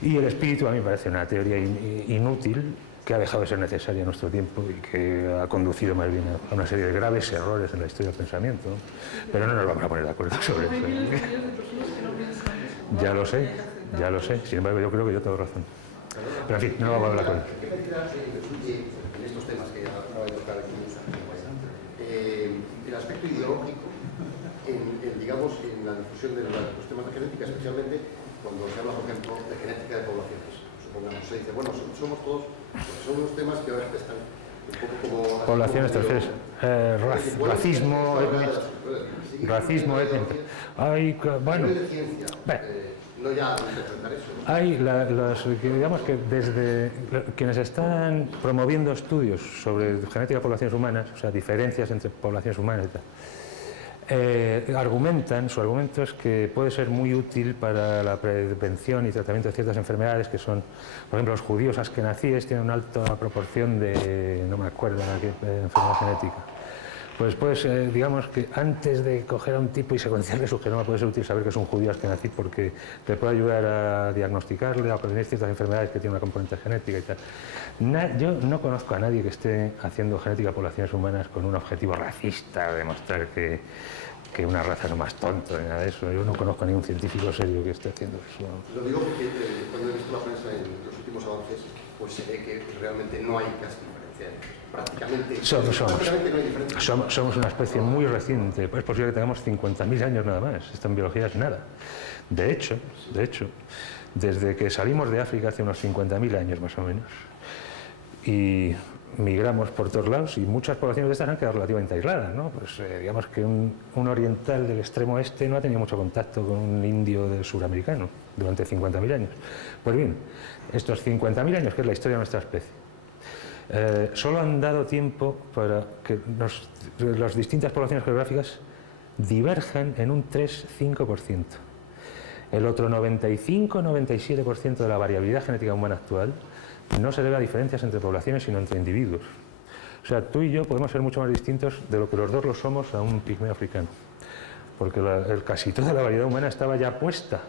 Y el espíritu a mí me parece una teoría inútil que ha dejado de ser necesaria en nuestro tiempo y que ha conducido más bien a una serie de graves errores en la historia del pensamiento. Pero no nos vamos a poner de acuerdo sobre eso. Ya lo sé. Sin embargo, yo creo que yo tengo razón. Pero en fin, no vamos a hablar con él. En estos temas que acaba de tocar aquí, el aspecto ideológico, digamos, en la difusión de los temas de genética, especialmente cuando se habla, por ejemplo, de genética de poblaciones. Supongamos, se dice, bueno, somos todos, son unos temas que ahora están un poco como... Poblaciones, terceras, racismo étnico. Hay, bueno... No ya interpretar eso. Hay digamos que desde quienes están promoviendo estudios sobre genética de poblaciones humanas, o sea, diferencias entre poblaciones humanas y tal, su argumento es que puede ser muy útil para la prevención y tratamiento de ciertas enfermedades que son, por ejemplo, los judíos askenazíes tienen una alta proporción de, no me acuerdo qué enfermedad genética. Pues digamos que antes de coger a un tipo y secuenciarle su genoma puede ser útil saber que es un judío askenazí porque te puede ayudar a diagnosticarle, a prevenir ciertas enfermedades que tienen una componente genética y tal. Yo no conozco a nadie que esté haciendo genética de poblaciones humanas con un objetivo racista, de demostrar que una raza es más tonto ni nada de eso. Yo no conozco a ningún científico serio que esté haciendo eso. Lo digo porque cuando he visto la prensa en los últimos avances, pues se ve que realmente no hay casi diferencia. Prácticamente no hay diferencia. Somos una especie muy reciente. Es posible que tengamos 50.000 años nada más. Esto en biología es nada. De hecho, desde que salimos de África hace unos 50.000 años más o menos, y migramos por todos lados y muchas poblaciones de estas han quedado relativamente aisladas, ¿no? Pues digamos que un oriental del extremo este no ha tenido mucho contacto con un indio del suramericano durante 50.000 años. Pues bien, estos 50.000 años, que es la historia de nuestra especie, solo han dado tiempo para que las distintas poblaciones geográficas diverjan en un 3-5%. El otro 95-97% de la variabilidad genética humana actual no se debe a diferencias entre poblaciones, sino entre individuos. O sea, tú y yo podemos ser mucho más distintos de lo que los dos lo somos a un pigmeo africano, porque casi toda la variedad humana estaba ya puesta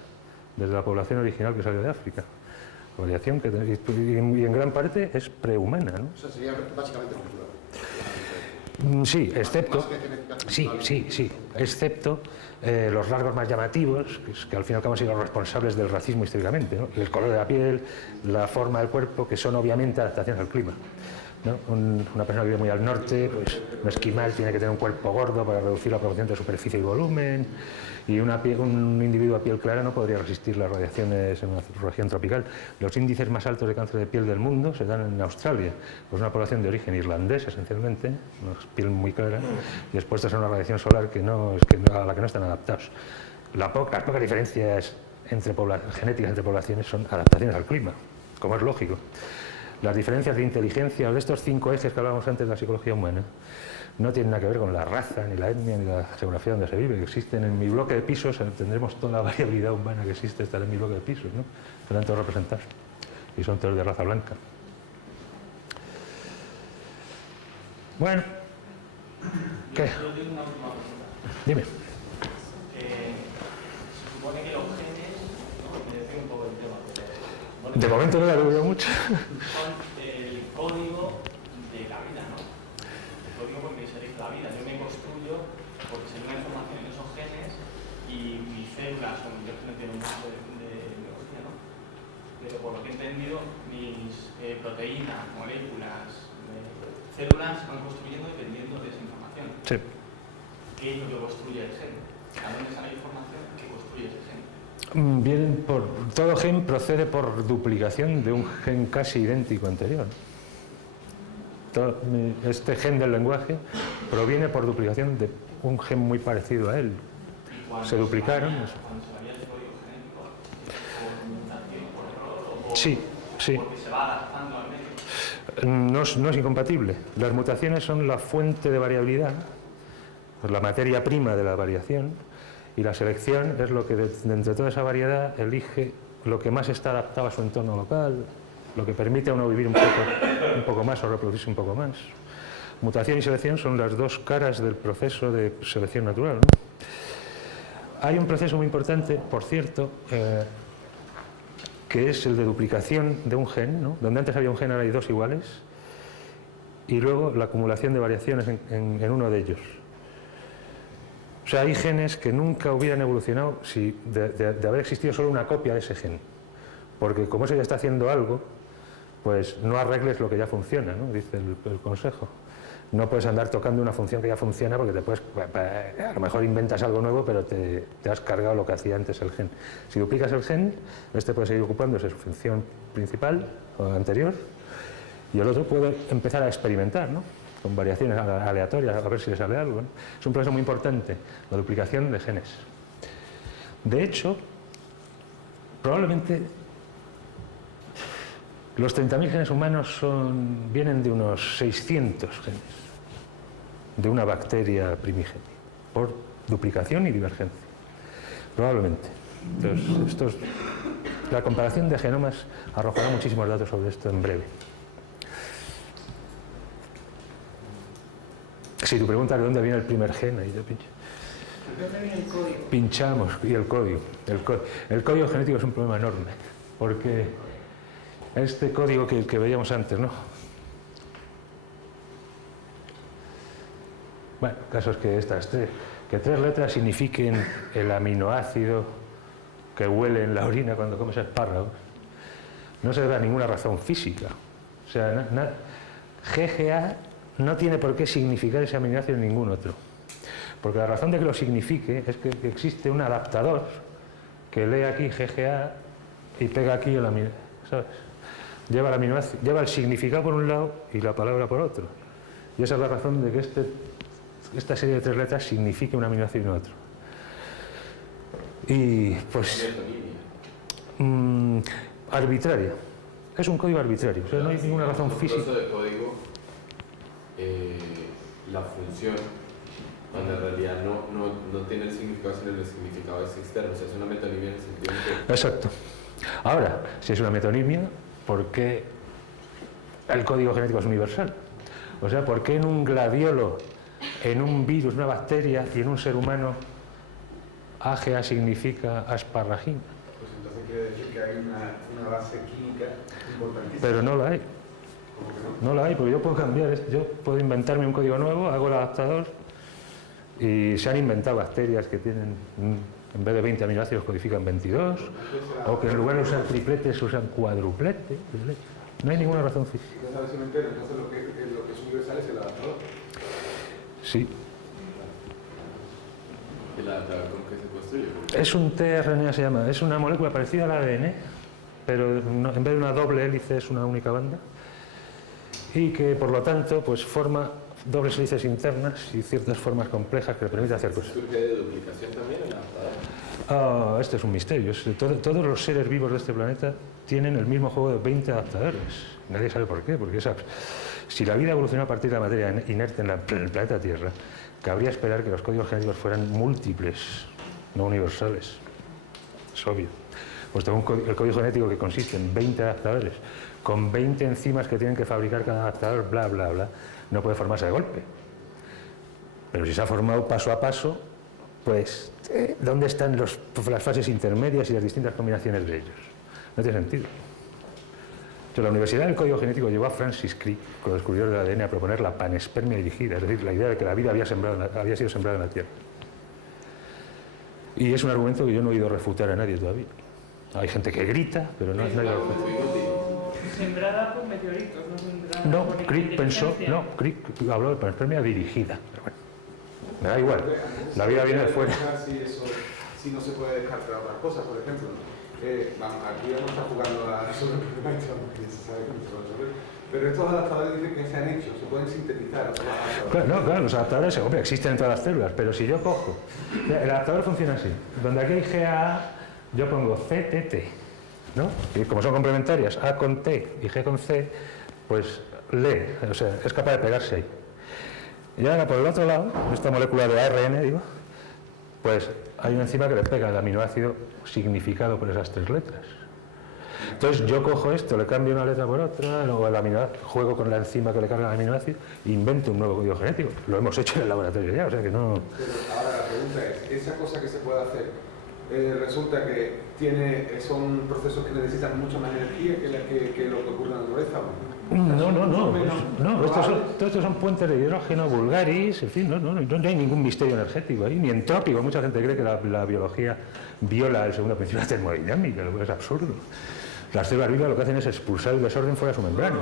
desde la población original que salió de África. La variación que y en gran parte es prehumana, ¿no? O sea, sería básicamente cultural. Sí, excepto, excepto los rasgos más llamativos, que al fin y al cabo han sido los responsables del racismo históricamente, ¿no? El color de la piel, la forma del cuerpo, que son obviamente adaptaciones al clima, ¿no? Una persona que vive muy al norte, pues un esquimal tiene que tener un cuerpo gordo para reducir la proporción de superficie y volumen, y un individuo a piel clara no podría resistir las radiaciones en una región tropical. Los índices más altos de cáncer de piel del mundo se dan en Australia, pues una población de origen irlandés esencialmente, una piel muy clara, y expuestos a una radiación solar a la que no están adaptados. Las pocas diferencias genéticas entre poblaciones son adaptaciones al clima, como es lógico. Las diferencias de inteligencia, de estos 5 ejes que hablábamos antes de la psicología humana, no tienen nada que ver con la raza, ni la etnia, ni la geografía donde se vive, que existen en mi bloque de pisos, tendremos toda la variabilidad humana que existe, estará en mi bloque de pisos, ¿no? Estarán todos representados, y son todos de raza blanca. Bueno, ¿qué? Yo tengo una última pregunta. Dime. Se supone que los genes, ¿no? Me desvío un poco del tema, pero... De momento no la veo mucho. Son el código de la vida, ¿no? El código porque se elige la vida. Yo me construyo porque se da una información en esos genes y mis células, o yo que no entiendo mucho de biología, ¿no? Pero por lo que he entendido, mis proteínas, moléculas, células van construyendo dependiendo de esa información. Sí. ¿Qué es lo que construye el gen? ¿A dónde sale la información que construye ese gen? Todo gen procede por duplicación de un gen casi idéntico anterior. Este gen del lenguaje proviene por duplicación de un gen muy parecido a él. Se duplicaron. Cuando se varía el código genético, por mutación, por error, o Sí. porque se va adaptando al medio. No es incompatible. Las mutaciones son la fuente de variabilidad, pues la materia prima de la variación, y la selección es lo que de entre toda esa variedad elige lo que más está adaptado a su entorno local, lo que permite a uno vivir un poco más o reproducirse un poco más. Mutación y selección son las dos caras del proceso de selección natural, ¿no? Hay un proceso muy importante, por cierto, que es el de duplicación de un gen, ¿no? Donde antes había un gen, ahora hay 2 iguales, y luego la acumulación de variaciones en uno de ellos. O sea, hay genes que nunca hubieran evolucionado si de haber existido solo una copia de ese gen, porque como eso ya está haciendo algo, pues no arregles lo que ya funciona, ¿no? Dice el consejo. No puedes andar tocando una función que ya funciona porque a lo mejor inventas algo nuevo, pero te has cargado lo que hacía antes el gen. Si duplicas el gen, este puede seguir ocupándose su función principal o anterior, y el otro puede empezar a experimentar, ¿no? Con variaciones aleatorias, a ver si le sale algo, ¿no? Es un proceso muy importante, la duplicación de genes. De hecho, probablemente los 30.000 genes humanos vienen de unos 600 genes de una bacteria primigenia, por duplicación y divergencia, probablemente. Entonces, la comparación de genomas arrojará muchísimos datos sobre esto en breve. Si tu pregunta es de dónde viene el primer gen, ahí te pincho. Pinchamos, y el código. El código genético es un problema enorme, porque este código que veíamos antes, ¿no? Bueno, el caso es que que 3 letras signifiquen el aminoácido que huele en la orina cuando comes espárragos, no se debe a ninguna razón física. O sea, GGA no tiene por qué significar ese aminoácido en ningún otro. Porque la razón de que lo signifique es que existe un adaptador que lee aquí GGA y pega aquí el aminoácido, ¿sabes? lleva el significado por un lado y la palabra por otro. Y esa es la razón de que esta serie de 3 letras signifique un aminoácido y no otro. Y pues arbitraria. Es un código arbitrario, o sea, no hay ninguna razón física. Un trozo de código, la función, cuando en realidad no tiene el significado, sino el significado es externo, o sea, es una metonimia en el sentido de que... Exacto. Ahora, si es una metonimia, ¿por qué el código genético es universal? O sea, ¿por qué en un gladiolo, en un virus, una bacteria y en un ser humano AGA significa asparragina? Pues entonces quiere decir que hay una base química importantísima. Pero no la hay. No la hay, porque yo puedo cambiar, yo puedo inventarme un código nuevo, hago el adaptador y se han inventado bacterias que tienen, en vez de 20 aminoácidos codifican 22, o que en lugar de usar tripletes usan cuadrupletes. No hay ninguna razón física. Entonces lo que es universal es el adaptador. Sí. ¿El adaptador con qué se construye? Es un tRNA, se llama, es una molécula parecida al ADN, pero en vez de una doble hélice es una única banda, y que por lo tanto pues forma dobles hélices internas y ciertas formas complejas que le permiten hacer cosas. ¿Surge de duplicación también el adaptador? Este es un misterio. Todos los seres vivos de este planeta tienen el mismo juego de 20 adaptadores. Nadie sabe por qué, porque si la vida evolucionó a partir de la materia inerte en el planeta Tierra, cabría esperar que los códigos genéticos fueran múltiples, no universales. Es obvio. Pues tengo el código genético que consiste en 20 adaptadores, con 20 enzimas que tienen que fabricar cada adaptador, bla, bla, bla, no puede formarse de golpe. Pero si se ha formado paso a paso, pues, ¿dónde están las fases intermedias y las distintas combinaciones de ellos? No tiene sentido. La Universidad del Código Genético llevó a Francis Crick, con el descubridor del ADN, a proponer la panespermia dirigida, es decir, la idea de que la vida había sido sembrada en la Tierra. Y es un argumento que yo no he oído refutar a nadie todavía. Hay gente que grita, pero nadie lo refuta. Sembrada por meteoritos, no sembrada No, por Crick pensó, Crick habló de panespermia dirigida, pero bueno, me da igual, la vida viene de fuera. Si no se puede descartar otras cosas, por ejemplo, aquí vamos a estar jugando sobre el problema, que se sabe cómo se va a resolver, pero estos adaptadores dicen que se han hecho, se pueden sintetizar. Claro, los adaptadores, hombre, existen en todas las células, pero si yo cojo, el adaptador funciona así, donde aquí hay GAA, yo pongo CTT. ¿No? Y como son complementarias, A con T y G con C, pues o sea, es capaz de pegarse ahí. Y ahora por el otro lado, esta molécula de ARN, digo, pues hay una enzima que le pega el aminoácido significado por esas 3 letras. Entonces yo cojo esto, le cambio una letra por otra, luego el aminoácido, juego con la enzima que le carga el aminoácido e invento un nuevo código genético. Lo hemos hecho en el laboratorio ya, o sea que no... Pero ahora la pregunta es, ¿esa cosa que se puede hacer resulta que son procesos que necesitan mucha más energía que lo que ocurre en la naturaleza? No, todos estos son puentes de hidrógeno, vulgaris, en fin, no hay ningún misterio energético ahí, ni entrópico. Mucha gente cree que la biología viola el segundo principio de la termodinámica, lo cual es absurdo. Las células vivas lo que hacen es expulsar el desorden fuera de su membrana.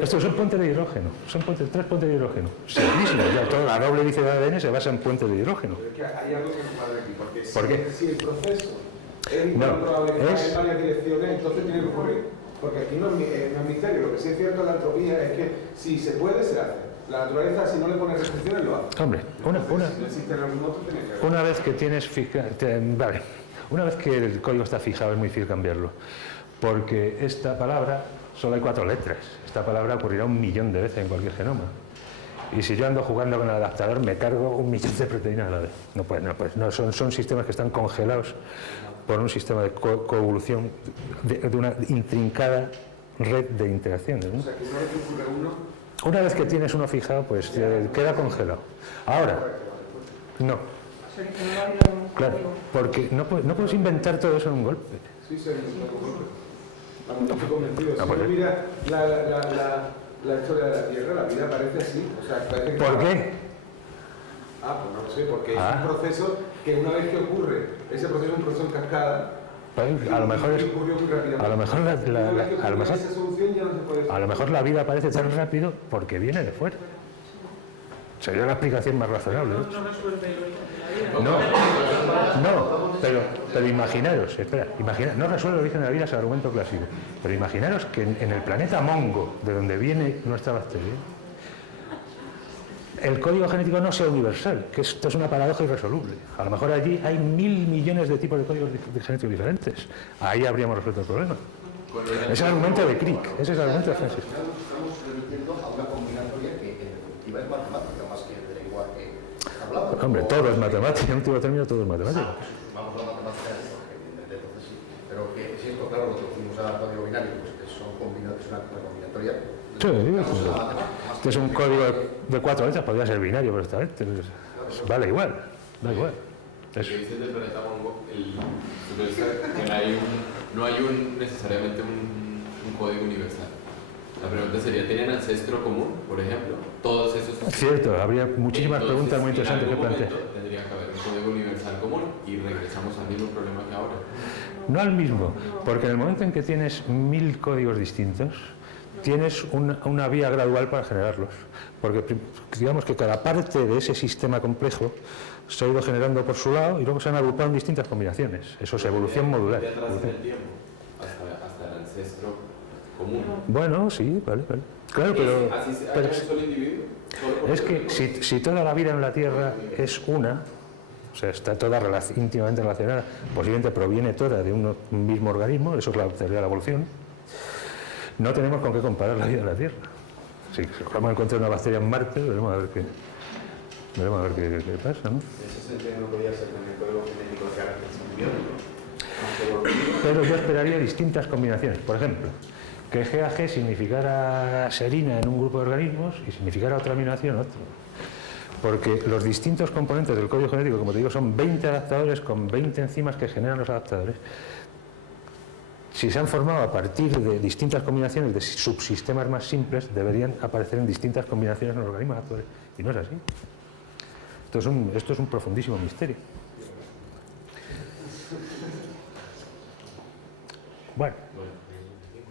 Estos son puentes de hidrógeno, son 3 puentes de hidrógeno. Simplísimo, toda la doble hélice de ADN se basa en puentes de hidrógeno. Pero es que hay algo que no cuadra aquí, porque ¿Por qué? Si el proceso es incontrolable en varias direcciones, entonces tiene que ocurrir. Porque aquí no es misterio, lo que sí es cierto en la entropía es que si se puede, se hace. La naturaleza, si no le pone restricciones, lo hace. Hombre, una vez que tienes una vez que el código está fijado es muy difícil cambiarlo, porque esta palabra solo hay 4 letras. Esta palabra ocurrirá 1.000.000 de veces en cualquier genoma. Y si yo ando jugando con el adaptador, me cargo 1.000.000 de proteínas a la vez. No, son sistemas que están congelados por un sistema de coevolución de una intrincada red de interacciones, ¿no? O sea, que una vez que ocurre una vez que tienes uno fijado, pues queda congelado. Ahora, no. Claro, porque no puedes inventar todo eso en un golpe. Sí, se inventó un golpe. Vamos, estoy convencido. Si uno mira la historia de la Tierra, la vida parece así. O sea, parece que ¿Por qué? Pues no lo sé, porque es un proceso que una vez que ocurre, ese proceso es un proceso en cascada. A lo mejor la vida aparece tan rápido porque viene de fuera. Sería la explicación más razonable. No resuelve la vida. No, pero imaginaros, espera, no resuelve el origen de la vida, es el argumento clásico, pero imaginaros que en el planeta Mongo, de donde viene nuestra bacteria, el código genético no sea universal, que esto es una paradoja irresoluble. A lo mejor allí hay 1000 millones de tipos de códigos genéticos diferentes. Ahí habríamos resuelto el problema. Ese es el argumento de Crick, ese es el argumento de Francis. Estamos remitiendo a una combinatoria que en definitiva es matemática más que de lenguaje hablado. Hombre, todo es matemática, en último término todo es matemática. Vamos a la matemática, entonces sí. Pero que si esto, claro, lo que decimos a código binario, pues que son es una combinatoria. Sí, este es un código de 4 letras, podría ser binario perfectamente. Vale igual, da igual. Lo que dices del planeta Mongo, que no hay necesariamente un código universal. La pregunta sería, ¿tienen ancestro común, por ejemplo? Todos esos... Es cierto, habría muchísimas preguntas muy interesantes que plantear. Tendría que haber un código universal común y regresamos al mismo problema que ahora. No al mismo, porque en el momento en que tienes 1000 códigos distintos, tienes una vía gradual para generarlos. Porque digamos que cada parte de ese sistema complejo se ha ido generando por su lado y luego se han agrupado en distintas combinaciones. Eso es evolución modular. Atrás en el tiempo, hasta el ancestro común. Bueno, sí, vale. Claro, pero ¿Hay un solo individuo? es que si toda la vida en la Tierra es una, o sea, está toda íntimamente relacionada, posiblemente proviene toda de un mismo organismo, eso es la teoría de la evolución, no tenemos con qué comparar la vida de la Tierra. Si vamos a encontrar una bacteria en Marte, veremos a ver qué pasa, ¿no? En ese sentido no podría ser también código genético de carácter simbiótico. Pero yo esperaría distintas combinaciones. Por ejemplo, que GAG significara serina en un grupo de organismos y significara otra aminoácido en otro. Porque los distintos componentes del código genético, como te digo, son 20 adaptadores con 20 enzimas que generan los adaptadores. Si se han formado a partir de distintas combinaciones de subsistemas más simples, deberían aparecer en distintas combinaciones en los organismos adaptadores. Y no es así. Esto es un profundísimo misterio. Bueno.